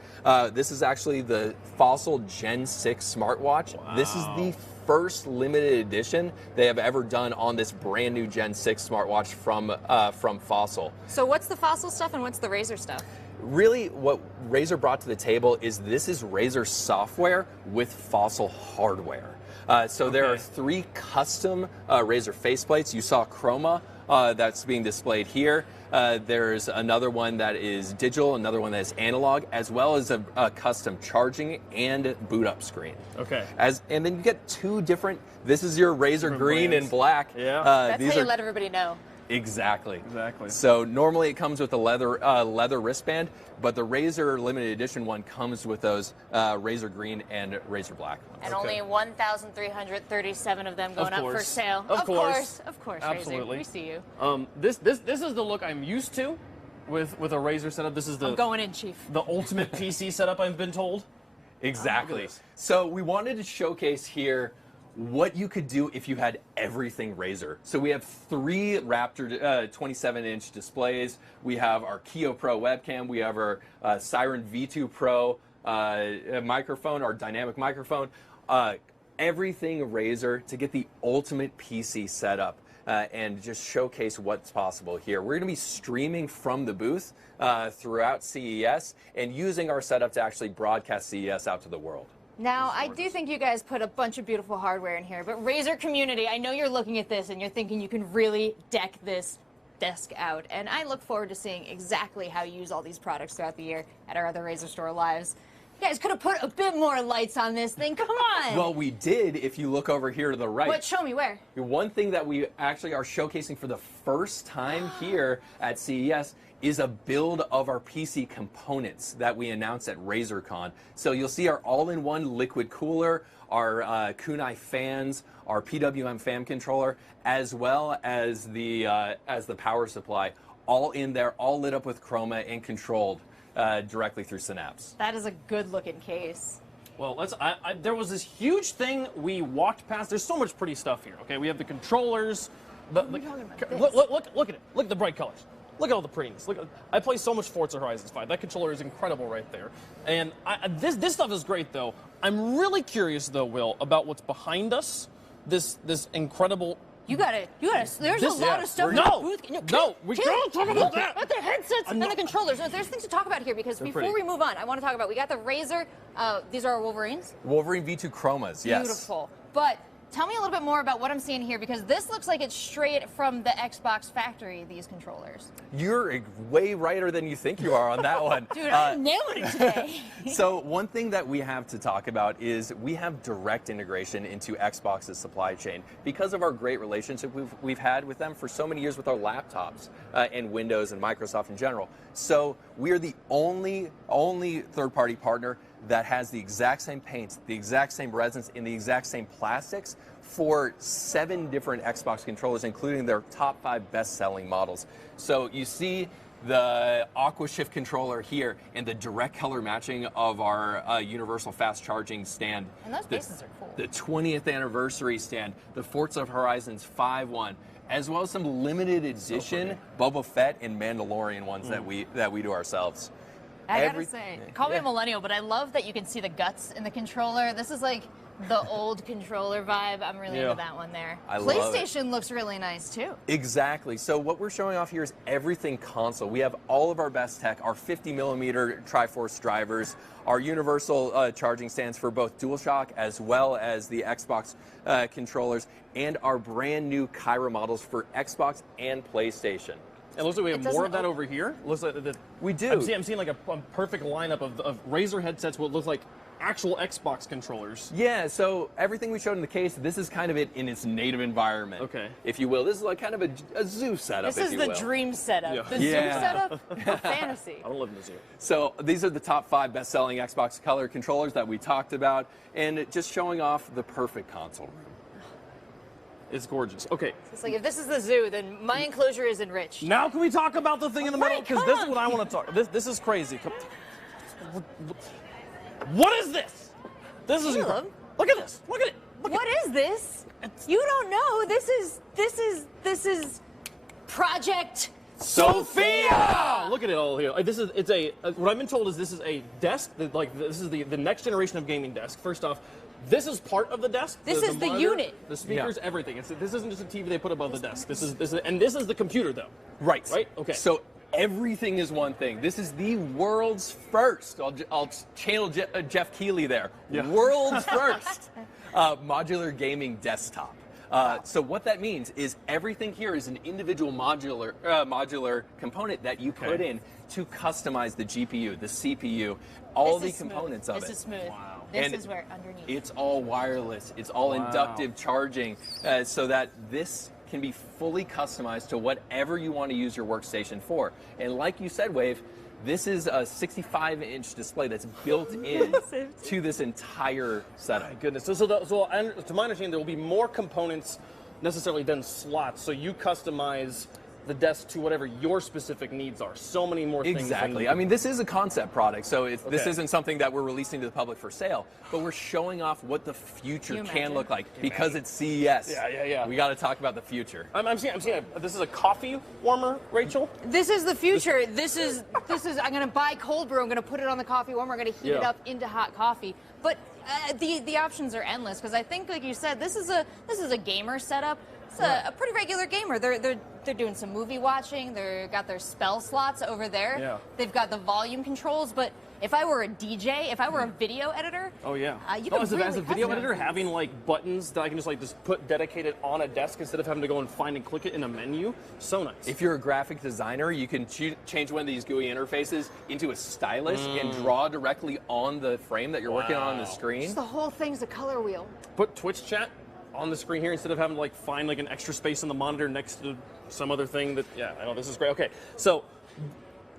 this is actually the Fossil Gen 6 smartwatch. Wow. This is the first limited edition they have ever done on this brand new Gen 6 smartwatch from Fossil. So what's the Fossil stuff and what's the Razer stuff? Really, what Razer brought to the table is this is Razer software with Fossil hardware. So there are 3 custom Razer faceplates. You saw Chroma that's being displayed here. There's another one that is digital, another one that is analog, as well as a custom charging and boot up screen. Okay. And then you get 2 different. This is your Razer green brands. and black. Yeah. That's how you let everybody know. Exactly. So normally it comes with a leather wristband, but the Razer limited edition one comes with those Razer green and Razer black ones. And only 1,337 of them going up for sale. Of course, Razer. absolutely. We see you. This is the look I'm used to with a Razer setup. This is the I'm going in, Chief. The ultimate PC setup, I've been told. Exactly. So we wanted to showcase here what you could do if you had everything Razer. So we have 3 Raptor 27-inch displays. We have our Kio Pro webcam. We have our Siren V2 Pro microphone, our dynamic microphone. Everything Razer to get the ultimate PC setup and just showcase what's possible here. We're going to be streaming from the booth throughout CES and using our setup to actually broadcast CES out to the world. Now, I do think you guys put a bunch of beautiful hardware in here, but Razer community, I know you're looking at this and you're thinking you can really deck this desk out, and I look forward to seeing exactly how you use all these products throughout the year at our other RazerStore Lives. You guys could have put a bit more lights on this thing, come on! Well, we did if you look over here to the right. What, show me where? One thing that we actually are showcasing for the first time here at CES is a build of our PC components that we announced at RazerCon. So you'll see our all-in-one liquid cooler, our kunai fans, our PWM fan controller, as well as the power supply, all in there, all lit up with Chroma and controlled directly through Synapse. That is a good-looking case. Well, there was this huge thing we walked past. There's so much pretty stuff here. Okay, we have the controllers. Look at it. Look at the bright colors. Look at all the prettiness. I play so much Forza Horizon 5. That controller is incredible right there. And this stuff is great, though. I'm really curious, though, Will, about what's behind us. This incredible. You gotta. There's a lot of stuff in the booth. We can't talk about that. About the headsets and the controllers. No, there's things to talk about here because before we move on, I want to talk about. We got the Razer. These are our Wolverines. Wolverine V2 Chromas. Yes. Beautiful. But tell me a little bit more about what I'm seeing here, because this looks like it's straight from the Xbox factory, these controllers. You're way righter than you think you are on that one. Dude, I'm nailing it today. So one thing that we have to talk about is we have direct integration into Xbox's supply chain because of our great relationship we've had with them for so many years with our laptops and Windows and Microsoft in general. So we are the only third-party partner that has the exact same paints, the exact same resins, and the exact same plastics for 7 different Xbox controllers, including their top 5 best-selling models. So you see the Aqua Shift controller here and the direct color matching of our universal fast charging stand. And those bases are cool. The 20th anniversary stand, the Forza Horizons 5 one, as well as some limited edition Boba Fett and Mandalorian ones that we do ourselves. I gotta say, call me a millennial, but I love that you can see the guts in the controller. This is like the old controller vibe. I'm really Yeah. into that one there. I love it. PlayStation looks really nice too. Exactly. So what we're showing off here is everything console. We have all of our best tech, our 50mm Triforce drivers, our universal charging stands for both DualShock as well as the Xbox controllers, and our brand new Kyra models for Xbox and PlayStation. It looks like we have more doesn't of that over here. Looks like We do. I'm seeing like a perfect lineup of Razer headsets. What look like actual Xbox controllers. Yeah, so everything we showed in the case, this is kind of it in its native environment, Okay. if you will. This is like kind of a zoo setup, This if is you the will. dream setup. Yeah. The zoo Yeah. setup for fantasy. I don't live in the zoo. So these are the top 5 best-selling Xbox color controllers that we talked about, and just showing off the perfect console room. It's gorgeous. Okay, It's like if this is the zoo, then my enclosure is enriched. now can we talk about the thing in the middle? Right, Because come this is on. what I want to talk. This is crazy. What is this? This is Caleb. incredible. Look at this. Look at it. Look What is this? You don't know. This is Project Sophia! Look at it all here. Like, what I've been told is this is a desk. This is the next generation of gaming desk. First off, this is part of the desk. This is the monitor, unit. The speakers, everything. This isn't just a TV they put above the desk. This is the computer though. Right. Right? Okay. So everything is one thing. This is the world's first. I'll channel Jeff Keighley there. Yeah. World's first modular gaming desktop. So what that means is everything here is an individual modular component that you put in to customize the GPU, the CPU, all the This is smooth. components of it. This is smooth. Wow. This And is where underneath. It's all wireless. It's all Wow. inductive charging, so that this can be fully customized to whatever you want to use your workstation for. And like you said, Wave, this is a 65-inch display that's built in to this entire setup. My goodness. To my understanding, there will be more components necessarily than slots. So you customize the desk to whatever your specific needs are. So many more things. Exactly. I mean, this is a concept product, so this Okay. isn't something that we're releasing to the public for sale, but we're showing off what the future Can you can imagine? look like because it's CES. Yeah. We got to talk about the future. I'm seeing this is a coffee warmer, Rachel. This is the future. This is. I'm gonna buy cold brew. I'm gonna put it on the coffee warmer. I'm gonna heat it Yeah. up into hot coffee. But the options are endless because I think, like you said, this is a gamer setup. It's a pretty regular gamer. They're doing some movie watching. They've got their spell slots over there. Yeah. They've got the volume controls. But if I were a DJ, if I were a video editor, Oh yeah. you could as really a video customize editor, these. having like buttons that I can just put dedicated on a desk instead of having to go and find and click it in a menu. So nice. If you're a graphic designer, you can change one of these GUI interfaces into a stylus and draw directly on the frame that you're working on the screen. The whole thing's a color wheel. Put Twitch chat on the screen here instead of having to find an extra space on the monitor next to some other thing that, I know, this is great. Okay, so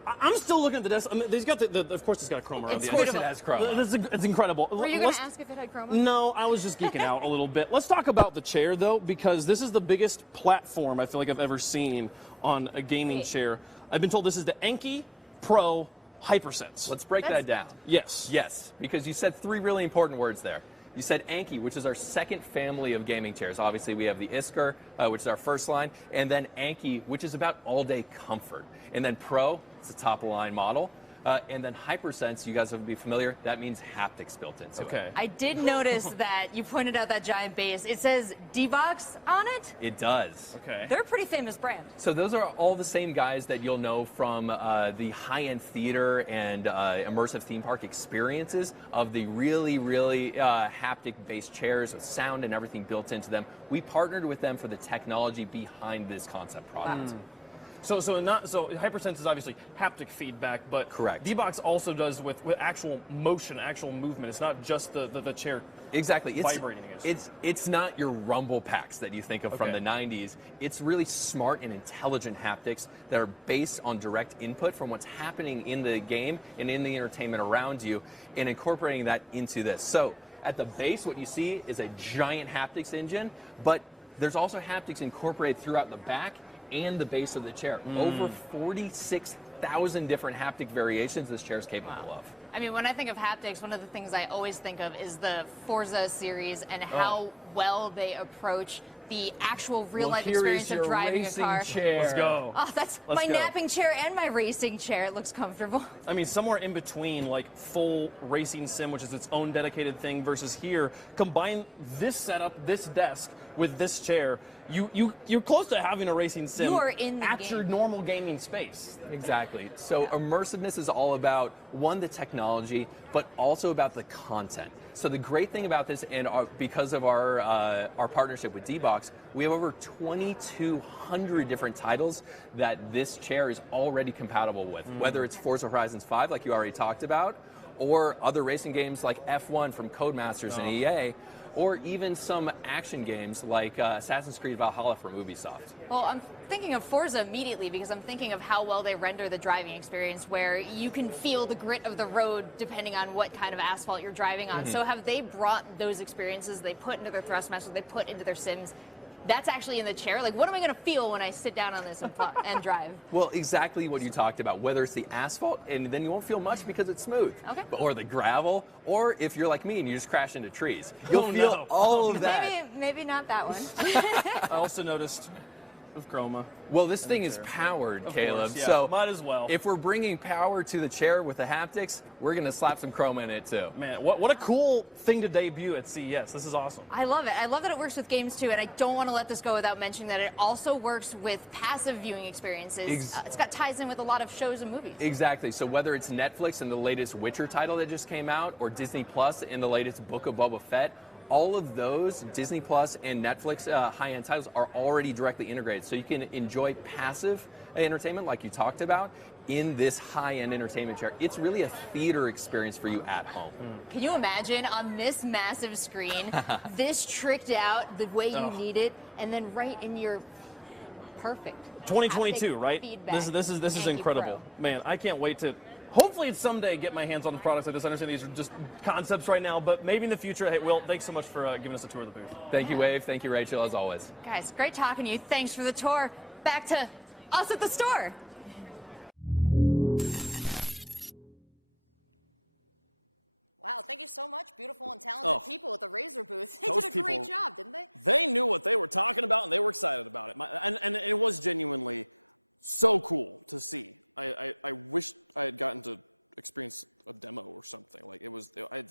I'm still looking at the desk. I mean, they've got of course it's got a chroma around It's the Of course edge. it has chroma. It's incredible. Were you gonna ask if it had chroma? No, I was just geeking out a little bit. Let's talk about the chair though, because this is the biggest platform I feel like I've ever seen on a gaming chair. I've been told this is the Enki Pro Hypersense. Let's break that down. Yes. Yes, because you said 3 really important words there. You said Enki, which is our second family of gaming chairs. Obviously, we have the Isker, which is our first line, and then Enki, which is about all-day comfort. And then Pro, it's the top-of-the-line model. And then Hypersense, you guys will be familiar, that means haptics built into it. Okay. I did notice that you pointed out that giant base. It says D-Box on it. It does. Okay. They're a pretty famous brand. So those are all the same guys that you'll know from the high-end theater and immersive theme park experiences of the really, really haptic-based chairs with sound and everything built into them. We partnered with them for the technology behind this concept product. So Hypersense is obviously haptic feedback, but Correct. D-Box also does with actual motion, actual movement. It's not just the chair. Exactly. Vibrating against It's not your rumble packs that you think of from Okay. the 90s. It's really smart and intelligent haptics that are based on direct input from what's happening in the game and in the entertainment around you and incorporating that into this. So at the base, what you see is a giant haptics engine, but there's also haptics incorporated throughout the back and the base of the chair. Over 46,000 different haptic variations this chair is capable of. I mean, when I think of haptics, one of the things I always think of is the Forza series and how well they approach the actual real-life here experience is of your driving a racing car. chair. Let's go. Oh, that's Let's my go. napping chair and my racing chair. It looks comfortable. I mean, somewhere in between, like full racing sim, which is its own dedicated thing, versus here, combine this setup, this desk, with this chair, you're close to having a racing sim You are in the at game. your normal gaming space. Exactly. So immersiveness is all about, one, the technology, but also about the content. So the great thing about this, and because of our partnership with D-Box, we have over 2,200 different titles that this chair is already compatible with, whether it's Forza Horizons 5, like you already talked about, or other racing games like F1 from Codemasters and EA, or even some action games like Assassin's Creed Valhalla from Ubisoft. Well, I'm thinking of Forza immediately because I'm thinking of how well they render the driving experience where you can feel the grit of the road depending on what kind of asphalt you're driving on. So have they brought those experiences they put into their Thrustmaster, they put into their sims, that's actually in the chair? Like, what am I going to feel when I sit down on this and drive? Well, exactly what you talked about, whether it's the asphalt, and then you won't feel much because it's smooth. Okay. Or the gravel, or if you're like me and you just crash into trees. You'll feel no. all of that. Maybe not that one. I also noticed with Chroma. Well, this thing is powered, Caleb. course, yeah. So Might as well. If we're bringing power to the chair with the haptics, we're going to slap some chroma in it too. Man, what a cool thing to debut at CES. This is awesome. I love it. I love that it works with games too, and I don't want to let this go without mentioning that it also works with passive viewing experiences. It's got ties in with a lot of shows and movies. Exactly. So whether it's Netflix and the latest Witcher title that just came out, or Disney Plus and the latest Book of Boba Fett, all of those Disney Plus and Netflix high-end titles are already directly integrated. So you can enjoy passive entertainment like you talked about in this high-end entertainment chair. It's really a theater experience for you at home. Can you imagine on this massive screen, this tricked out the way you need it, and then right in your perfect 2022, haptic right? feedback This is Enki incredible. Pro. Man, I can't wait to hopefully someday get my hands on the products like this. I understand these are just concepts right now, but maybe in the future. Hey, Will, thanks so much for giving us a tour of the booth. Thank you, Wave. Thank you, Rachel, as always. Guys, great talking to you. Thanks for the tour. Back to us at the store. Wow, thank you so much, beautiful and talented people at the Razer booth. They Those did a great people- job, didn't they? They knew what they were talking about, and they were excited about it. And it was genuinely so cool to see. I wish I had gotten to experience a demo or something. Like, it was, I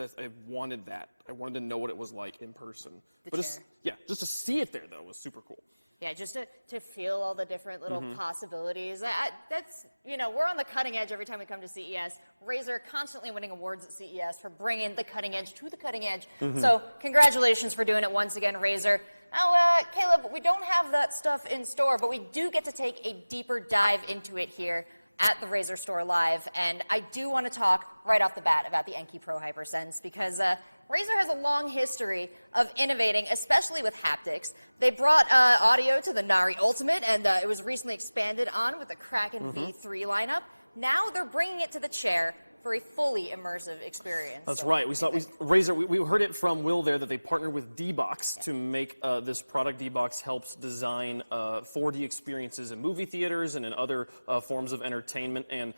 wanted that. I wanted to know what it was like in person. Just to see it there, though, was super cool. Yeah, just to feel all the different little possibilities. That's, you know, we're on the cutting edge every time we come to CES. Razer constantly winning awards at CES for bringing the cutting edge to the cutting edge. So congratulations for doing it once again, Razer. Now, Caleb, we don't have that stuff in store, but we do get to take a deeper dive into it here at the RazerStore Live. And I do want to talk right off the bat about the Enki Pro Hypersense because Razer has a long history of innovating, especially with haptics. They brought audio to the Nari Ultimate, and it was recently expanded on with the Kraken V3 lineup. Now they're bringing it to the chair for a fully immersive experience. That's right. Razer, we heard it from Will there that they partnered with D-Box to make this product. D-Box helps design 4D experiences in movie theaters and in other forms of entertainment. And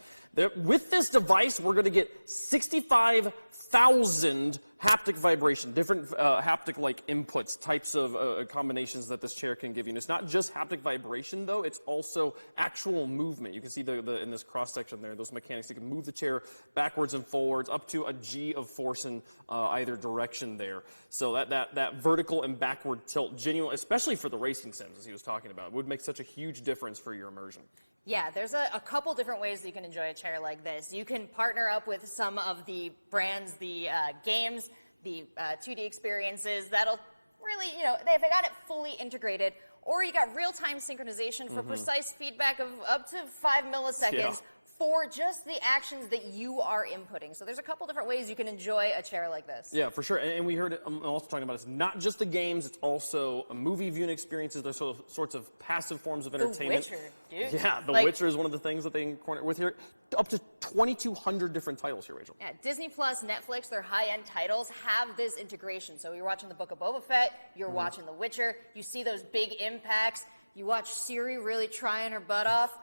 with this device, we're going to get 65,000 haptic vibration, different haptic-like inputs, types of combinations that this chair can give you. And it's not just haptic vibration, though. It's also actual movement. You can see in this cross-section there, those mechanics. You can move the chair backwards and forwards, up to a G of force in either direction there. So that vertical and backward tilt, genuine, especially for the racing sims, as he was talking about, would make such a huge difference for your immersion. Yeah, there's a couple different ways that you can enjoy a chair like this. You can partner up with some of the brands, the games, the 2D experiences that'll really, you know, they've got it fully integrated. Or you got real-time synchronization for precise feedback of up to 5 milliseconds for just the actions that you are inputting. So there's a couple different ways you can enjoy a chair like this. Yeah, for sure. And we heard it also talking about it's not just the games, it's also a movie viewing experiences. There's sorts of passive forms of entertainment. The Witcher, dude. Yeah, The Witcher is one of the things that they incorporate with here. Up to 2,200 different titles here, Rachel. Yeah, Disney Plus, Netflix, their high-end titles have this integration. So you're watching the Book of Boba Fett, you're watching The Witcher, you see those big impacts. You watch Siri really trying her butt off,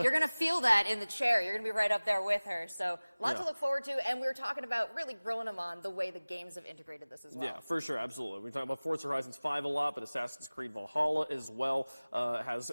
you're going to feel that in the chair. You're going to be right up there with her. So Lot to look forward to, and we were talking about really grilling them on the way the games have integrated this as well. Yeah, for sure, absolutely. We're talking about Forza Horizons 5 a lot, but Assassin's Creed Valhalla as well has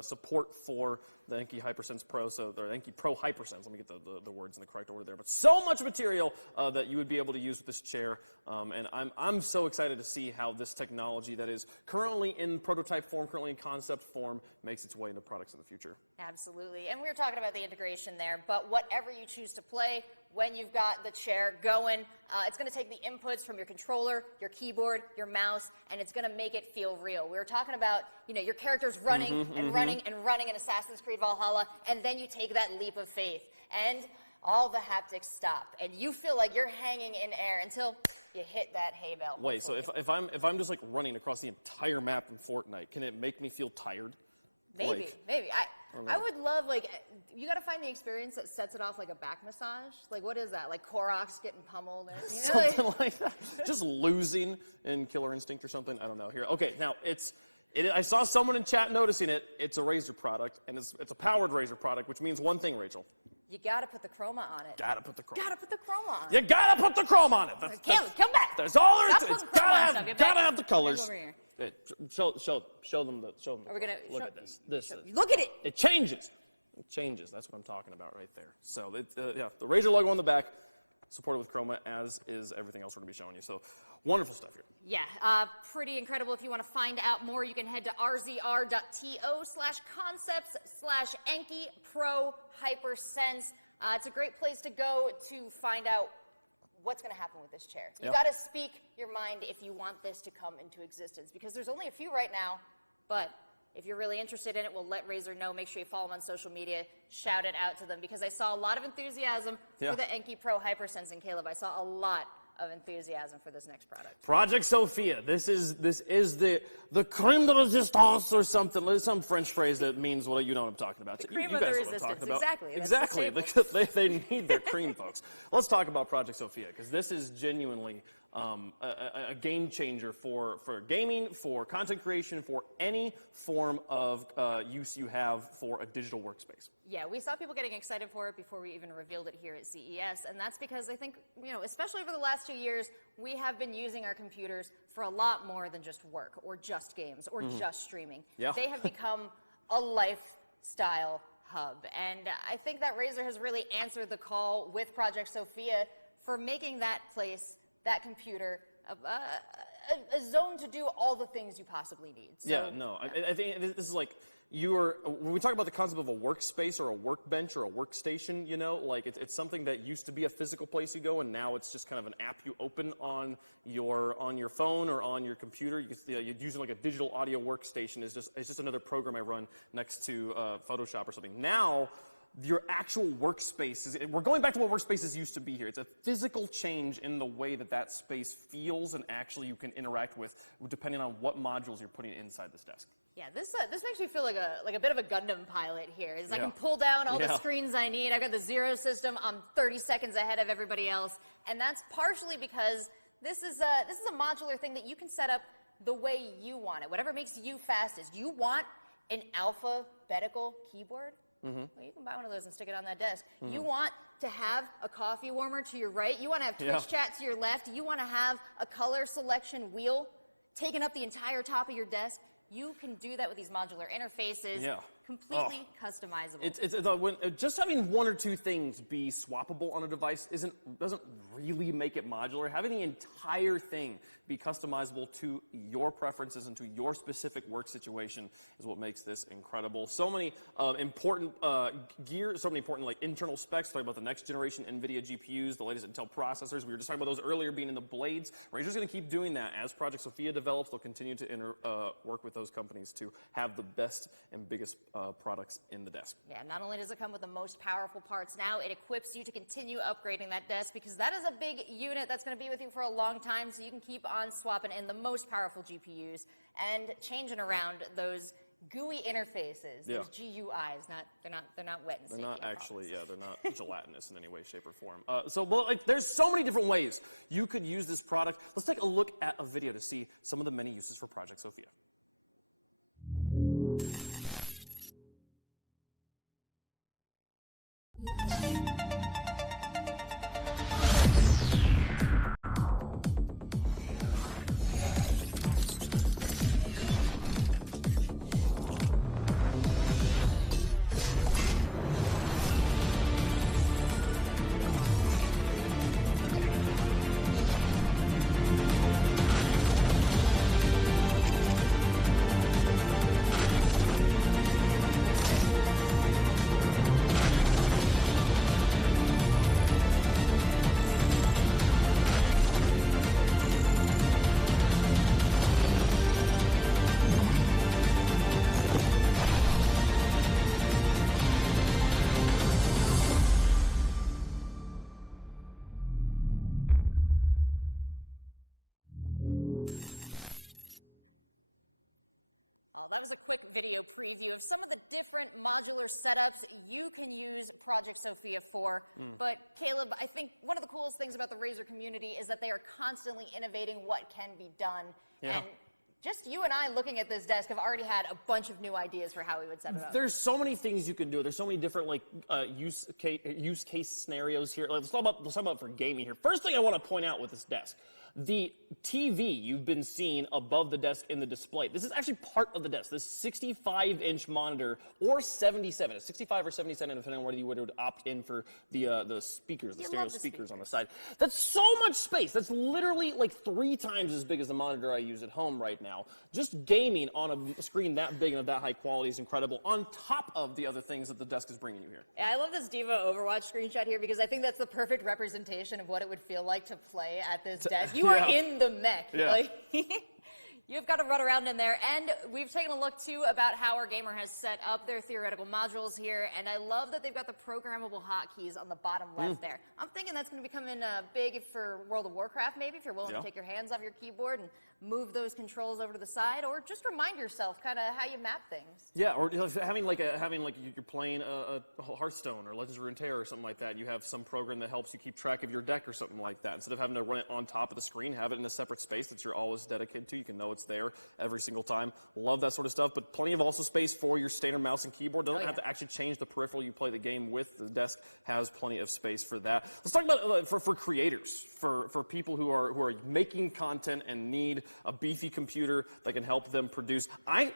support for the Enki Hypersense Pro, so the Enki Pro Hypersense. Let me get the words in the correct order there. But so much material that you would be able to use with this chair, and I'm so excited to see how this technology that is currently in prototype form, currently in concept form, makes its way into products in the future. Absolutely, and we were talking about the integration there, but whatever you choose to play, when you've got the chair going, it's going to take the inputs from your controller, your keyboard, your mouse, and it's going to make it feel real. We were talking about, your characters running and running and running in Assassin's Creed Valhalla, and then you take that leap of faith, and all the haptics stop, and you feel like you're hanging in air until you hit that hay bale. Wait, so if I'm just like running across the entire map in Fortnite, can it make me feel tired? Maybe. I would love, you got to find the experience that sets it off like a back massage. Like, what is that? Like Koroks getting pummeled? Or, something like that. Just losing in Killer Instinct or something. I don't know. Here, okay. Now I saw someone in chat noticing it. It's a Razer product, and it's a powered Razer product, which means one thing, Rachel. You gotta put the chroma on it. Gotta put the chroma. Gotta put the chroma on. You gotta put the chroma on it. Come back. That's all there is. Stop It's putting chroma on gotta have the colors. Over here. Show them. Are we gonna look at this? Look at it. It changes. It changes. That's what I'm talking about right there. So the Razer logo on the back, supported with chroma, as is everything else we're gonna be showing you. So wonderful stuff here. Yeah, pretty incredible. If you want to find out more, you can head to rzr.to/concepts/Enki Pro Hypersense. It's a great place to go to find out what's going to happen with this chair. You got to speak your mind if you want this to come into existence, because there's only a few right now, but if you're really interested in it, we'll let Razer know. Make sure you follow them on social media. Shout it out to them, because I saw a lot of enthusiasm for the Enki Pro Hypersense, and Caleb, I saw a lot of enthusiasm for this next product. Project Sophia. This is the crème de résistance or something. There's some French phrase that means what you know what I'm talking about. The cream you of the guys know what I'm talking resistance. about. Exactly. They need their cream, folks. Let's talk about Project Sophia, because this is genuinely a game changer for gaming, for content creation, for any form of use you have for a digital workspace. Yeah, we saw people getting excited for it before we even revealed it here at CES, and that's because I think, especially over the last 2 years, we have been using our computers for a lot more than just work or just games or just streaming. Yeah. They have become a lifestyle hub, and I think that Razer has really answered the call with Project Sophia for making that place, that computer, a zone to do all the things you possibly need. So, yeah, no, yeah. I think this is like, when we talk about the concept of a workspace or a workbench or a workstation, it's something that used to be a physical place you go, and now it's just kind of an app you open on your phone or on your computer. You're using like a digital audio workstation. It's just another program I run next to Photoshop or something. Now, your actual workspace we're going back to what workspaces used to be here. It's a physical change in the way that space feels and actually you can interact with, depending on what modules you're putting inside this desk. Yeah, this makes me feel like a bit of a Gundam pilot here. I can pull down all the screens I need. I've got the Zero system. I'm 30 seconds ahead of everybody else, and that's partially because this is a modular thing that you can set up the way you want it. Whatever makes you fastest. You want an alphabetical keyboard? Well, you can buy one of those and stick it on that desk. You want to have a coffee warmer to your right. You want to have Twitch chat to your left. You want to have a color selection wheel taking up the entire top of your desk. You can do that with these modular interfaces. Completely customizable. Just having one or two things be swappable on a device doesn't really make it modular. Having the entire thing be customizable to your preferences and to your specific work situation is what makes this incredible. So many important gear, so many important internal specs. Talking about the next generation Nvidia GPUs, the latest Intel processors. We were just talking about those earlier being in the Blades. Razer's going to keep doing that as Project Sophia develops. They'll continue to work with those companies to have the best and biggest products in the desk. Yeah, not only does it come with the most powerful parts now, it equips you to continue upgrading that desk, because that is a big unit that's going to be with you for a long time, so you can keep on swapping in the most powerful GPUs and changing around those GUI interfaces, those GUIs. They're not wet and sticky. They're not actually, they're not gelatinous in any way, shape, or form. There's so many different ways you could use this product. Let's take a look at a video to see some of the many uses for Project Sophia. Well, that was a quick video preview of some of the different modular setups you can use Project Sophia for. But Caleb, I think one of the coolest things about the Razer community is that they are constantly innovating what can be done. Yeah. And just you and I looking at this desk have already had a bunch of new ideas for how we would set it up. There's so many things you can do. There's so many different like use case scenarios here. Let's talk about for gaming here. First thing I want to point out with this desk. The TV you've been seeing above the desk in the display, this is actually part of the desk. This 65-inch monitor, or 77, it's 65 or 77, depending on whether you would opt in for the speakers, the stereo speakers on the side. That's so much space. That's literally like 3 times as big as the monitor I use at home right now. Just gaming on a screen that big and of that high quality is incredible, on top of the other things that the desk is bringing you here. Yeah, I love this Diva Overwatch screenshot here because I think that's the perfect representation of what it would feel like to play at this desk. You are in the mech. Yeah. Like, you've got to run around in there. And we've taken a look, too, about how our gamer has set up their theoretical modules here. And I love that they've got the programmable hotkeys on the bottom left there. I'm thinking that's going to be coming big for World of Warcraft, maybe, if you're willing to take your hands off your keyboard and move those controls over to the side, or just remind yourself kind of how you map things. Yeah, or having like you're playing a Hearthstone or Legends of Runeterra or something like that. You have some program that helps you keep track of your deck or something like that. Instead of having to run it on top of the screen, have it in a separate space that you're always dedicated to. You can know it's there every single time. Love that sort of stuff. But plenty of also space for your standard mouse and keyboard. Don't have to actually change the peripheral you play the game with. The desk has plenty of space for that. Let's talk about for creators, for people who are making content and need a beefy computer that can help them produce.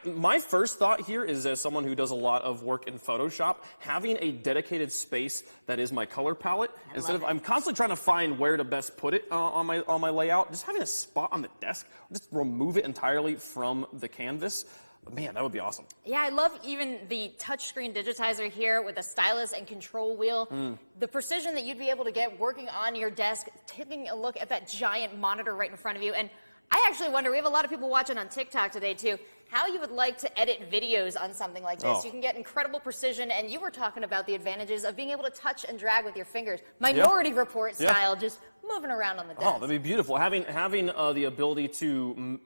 My first thought here is, as someone who does a lot of work in Photoshop, having a dedicated space that is my color palette, instead of I'm constantly trying to find where to best put it on my layout, just having a spot on the desk, just remove it entirely from the canvas. Man, that would be awesome. Yeah, I love even the touchscreen digitizer here with a stylus and control wheel. The precision that you'd be able to get working on your desk, taking a look at that giant monitor right in front of you. And I actually wonder, we have a lot of people watching on TikTok today too, how you would like to edit videos on something like this. You can get incredible precision, and you were talking about the advantages of being able to touch and drag with your fingers. Minority Report style, just moving around on the desk. Oh, that'd be beautiful. Having the ability to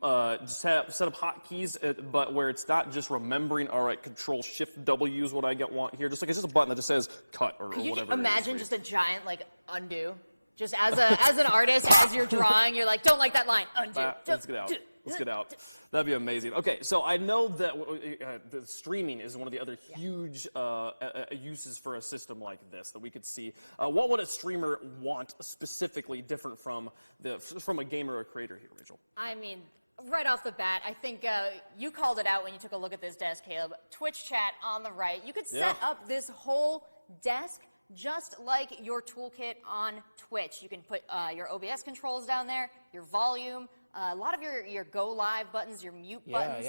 set up hotkeys, but where it's not just remembering, all right, Control Shift W is what I want here. Just like it's just a button that just says cut or whatever. Could you imagine just a giant like undo? Just as an artist, as you're drawing, you're like, don't like that line, undo. Let's get out. Let's get out. That'd be amazing. Okay, so I know that the streaming is one of the other huge uses for a system like this that we could see. What would a streamer want specifically different from a gamer or a creator here, Rachel? I mean, right off the bat, I think you called it out when you took a look at this desk, Caleb. Twitch chat on the right. You could set up this whole desk just like your toolkit on Twitch. You can put your OBS controls down there, your volume, a lot of your go live buttons, your mute buttons.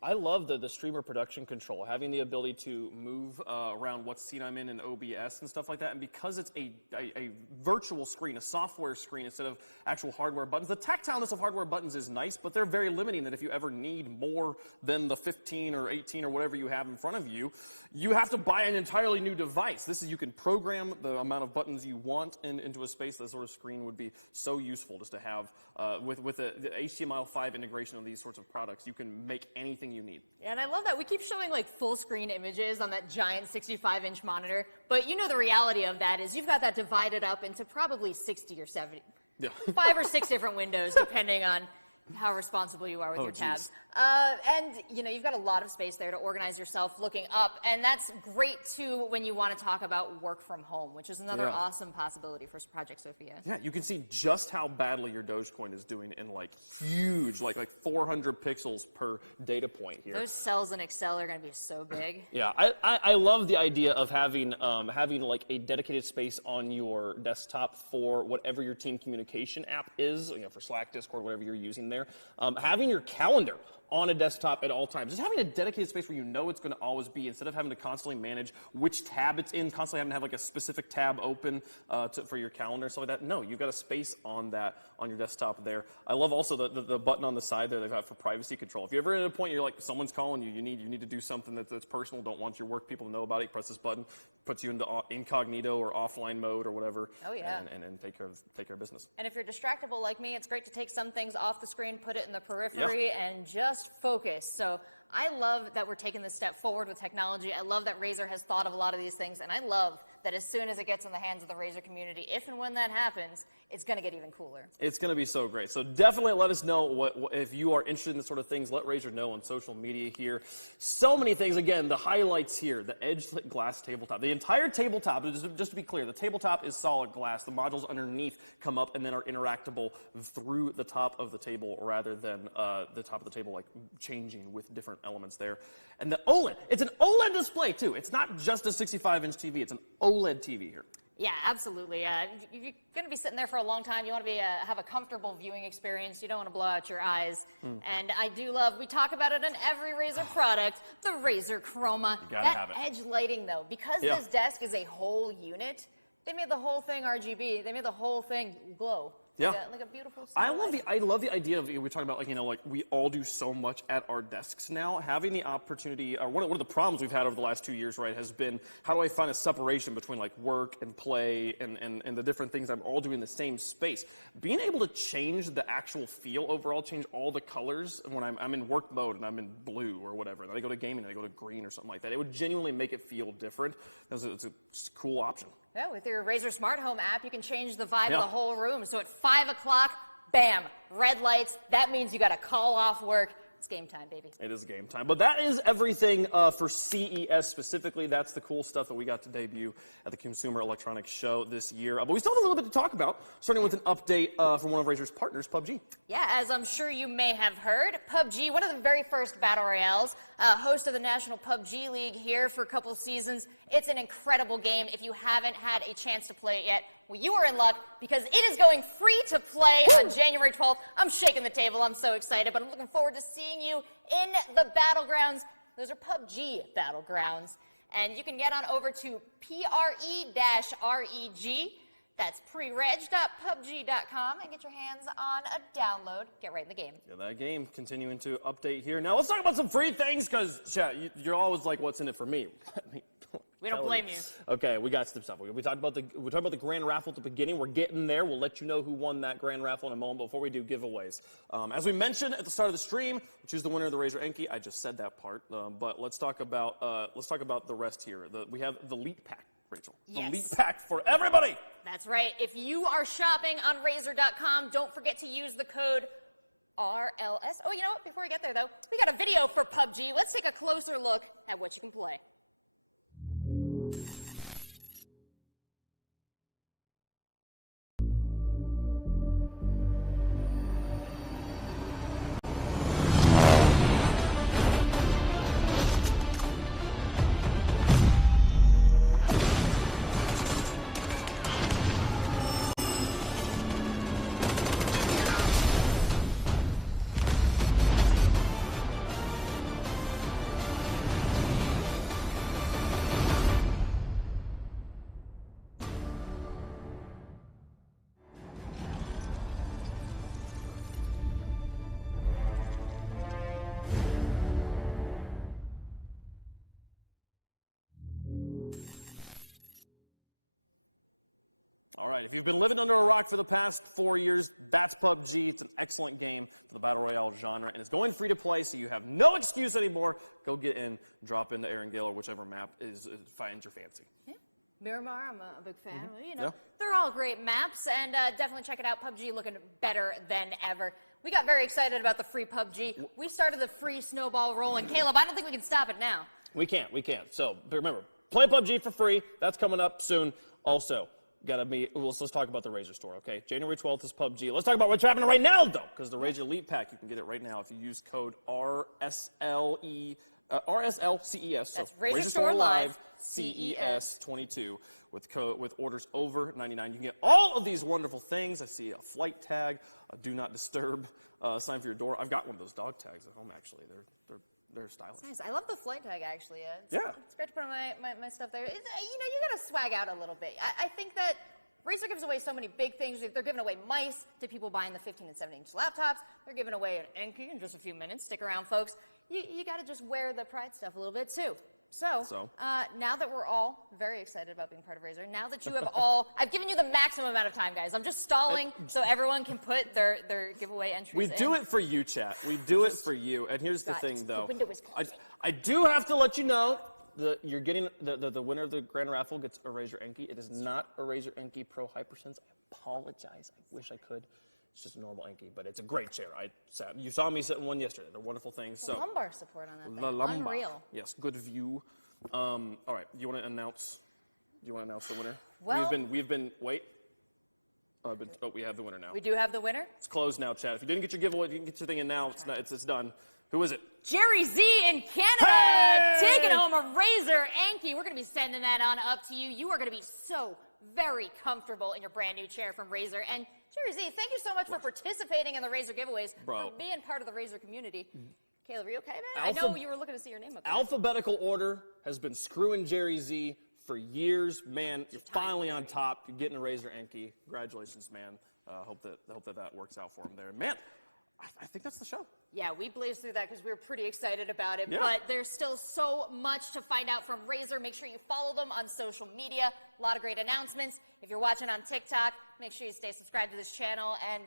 I love the streamer production control, having the ability to move around what scene I'm in OBS and stuff like that. And because it's a virtual screen, a software screen instead of actual hardware buttons, the tactileness of hardware buttons is nice, but they're very limiting that if you ever need more than the 15 or 18 or whatever you have in front of you, you have to buy an entirely new device. This is, you can program the amount of buttons you want into a space. That sort of screen would be so useful just to have with the HTML5 integration of these sorts of products. You can make anything you need. Yeah, and I love that. We keep showing like full screen images on that giant 65-inch monitor, but you know the reality of that is you've got that divided up into probably 60 or 70, 5 or 6 different windows, depending on how responsible you are with your tabs. And you know, you've got a lot of space there to organize yourself looking up, and that's great too when you want to talk about work from home, which is another awesome possibility for Project Sophia. Yeah, you can see just how badly your Dogecoin is doing in like huge, like 400 pixels per data point here. Those cells in Excel are going to be so big. Yeah, I love the idea of having like a dedicated space on your desktop for whatever your team communication app is, you know, for Slack, Discord, whatever you're using there. Having your calendar on a desktop at all times. Just having a dedicated space where you know it's going to always be, instead of having to constantly manage which tab it's in, constantly having to have like a specific tab open for your calendar and stuff like that. No, you've got a space on your desktop there. I love also the button on the side there they've got for privacy control. If you're ever at a point you're like, someone's calling you, you need to do something that's personal, don't want your work people to know about it, you press this button, puts you into incognito or offline mode or whatever. Oh yeah. And take care of business. And if you're distractible like me, it's great to take some things off the screen, put it in the periphery, and just focus. So I love that we're taking this step forward with technology. I love that Razer has thought of a lot of these things, and I love that as soon as it gets in the hands of the Razer community, if and when that happens, it's going to get even cooler. It's going to be so great. So definitely let us know what if you are interested in this sort of things. Let Razer know on social media here. So many things. Again, the highlights here, the edge-lit glass tabletop. The entire tabletop, just to be clear, the tabletop is solid glass. The modules underneath come up and then are interactable through the top of the table rather than the top of the table like changing with different elements there. And the OLED, it's an OLED display too. It's not just a 65-inch TV. It's an OLED TV here. Yeah, absolutely. If you're going to be sitting there for a long time, you want to have a comfortable viewing experience. You don't want to blow out your eyes. And I do love, we talk about it in every Razer product, the Razer Chroma. You gotta that have it. edge lighting, though, because this desk is a whole unit, they made the whole thing RGB. They made the whole thing glow. Yeah. Like a beautiful I love the idea of, we talk about, like we all do so much at our desks now. Having the opportunity, one of the problems we've had over the last 2 years, right, has been how do I find a separation between like work and play and the different things I'm all doing in the same space. Being able to change the actual feel overall, change all the colors when I'm in work mode and I'm in blue or whatever, and then I go to gaming and I go to green or something like that. It would genuinely make it feel different. It's a cool option. Yeah, with your Razer Smart Home app, you can change the vibe of the whole room. So at 5 o'clock, bam, red lights. That means you got to call off work. It's game time, baby. It is game time. But that is everything for CES specifically. That's the cool stuff that we got to debut at the Consumer Electronics Show this year. But we still have a little bit to talk about, starting with an update from one of Razer's partners, PUBG. Yeah, as I'm sure you may have heard, PUBG, one of the very first battle royales, host of the National PUBG League here for a couple seasons. It's an incredible game. If you haven't had a chance to play it yet, well, you are in luck because it is going free to play on January 12th. I'm shaking the table. I'm so excited, but I'm looking forward to seeing you in the battlegrounds. Those are PUBG battlegrounds. And you can get on over to PRE-REG. That's prereg.pubg.com and get your hands on a download. Get right in the game. Yeah, that game continuing to update here. Now, let's talk about some free things because, chat, you're always like, what's in it for me? We don't blame you. Okay, we got some stuff. We talked about the grand raffle at the beginning. We're getting there. We'll let you know who won that grand raffle in a moment. Before we do giveaways, as we mentioned at the start of the stream, choose the winner of the Razer Enki. I just said that part, but let's talk about the rest here. We have the Elite Pack, Rachel. Yes. The Elite Pack for everybody. That's right. If you are shopping on Razer.com, don't forget to use the code RLS. Oh, you know what? Before we get there, though, we got a video for PUBG. Let's take a closer look at what you can play. All right, if you've been living under a rock for the past 4 years, that's PUBG. It's an excellent game for the Battle Royale genre, and it's going free to play, so you have no excuse anymore. Go get in, drop into Erangel or whichever map finds your fancy. Yeah. Miramar, I'm a big fan. Well, you know, they're all great maps, and definitely check it out. PUBG looking better than ever. We got very excited about the free PUBG. We started the free snowball rolling. Caleb, I don't think we can stop it now. We can't. So remember, play PUBG for free. That's coming up soon. Also, let's talk about the RazerStore, okay? January 12th is PUBG. Let's talk about what's happening right now, though, because the Razer Elite Pack, you can get it right now if you use code RSLCES. That's So RazerStore Live CES 22 with orders over $99. You can get all of these wonderful things. I see a flight tag, a do not disturb sign for your door. I've got one of those dog tags at home, actually. They're stylish. Nice. I love the flight tag, actually. It's great to put on my stuff there. You got to swag out a little bit. I think that Razer gives away so many big things. They're giving away mice to people buying the 15 and 17-inch laptops. They're giving away an Enki in just a few minutes. Stick around, folks. You got to just wear the Pride stuff a little bit, too. So, now that we're all very excited about being part of Razer, now that you have all, I've given you the maximum amount of time, guys. I'm just stalling so everyone can put their giveaway entries We in. do it for you, chat. We do it for you. And here's the thing, though. The window is closing. I do have to let you know that you're getting the winner of the grand raffle gets a Razer Enki. It is not a Razer Enki Pro Hypersense. I apologize. I wish I could. It's just a normal Enki, but it's a great chair. You saw me sit in one yesterday. They're wonderful things. The lumbar support on that thing. The lumbar. Unreal. Yes, good view. All right, you want to announce? Do you want to announce the winner? Well, we've been wait. We have the winner now. We do have the winner. It's closed now, Chad. If you didn't get your giveaway, you can get your thing in now. It's done. Who is it? Jerry Z in Canada, taking home a Razer Enki. We're going to be sending that on up to you. You are going to be so very comfortable in your brand new chair from Razer. And Jerry Z, thank you so much for participating in the Razer giveaways, for being part of the Razer community. Caleb, are you okay, man? I know you were looking to see your name up there. Alphabetical order has been screwing Jerry Z for years. Man, you're finally on top. You're getting a Razer Enki. Congratulations, man. Hope that works out for him there. Man, I think that's the show. Yeah, we blazed through that because we were pretty excited about it, Yeah. but there's still so much to find out from Razer. Make sure you follow them on social media. A lot of great announcements. If you're watching on TikTok, make sure you stay subscribed to this channel. And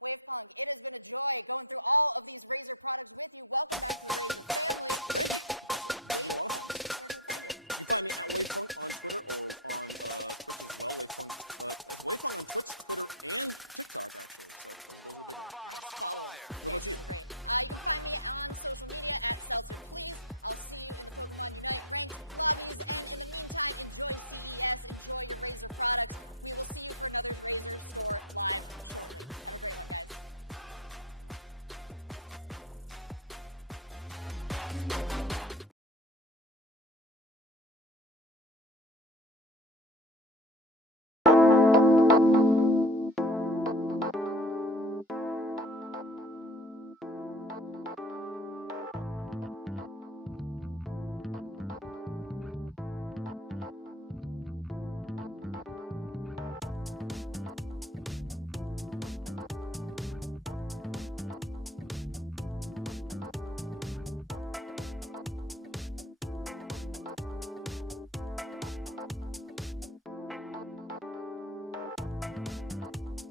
Wavepunk, it has been a joy going through all of these Razer products with you. Welcome back to the Razer family. Thank you. Wavepunk, where can we find you? You can find me at Wavepunk on Twitter or on Twitch as well. It's Wavepunk on Twitch, Twitter, and TikTok, actually. So those are the big ones. Nice, follow them. What about you? Great. You can find me on social media at Seltzer Please. I'll see you in the Pokemon Unite ranked lobbies. And in the meantime, enjoy CES. Enjoy your Razer products. We will see you for another Razer Store live shortly. Have a great one, guys.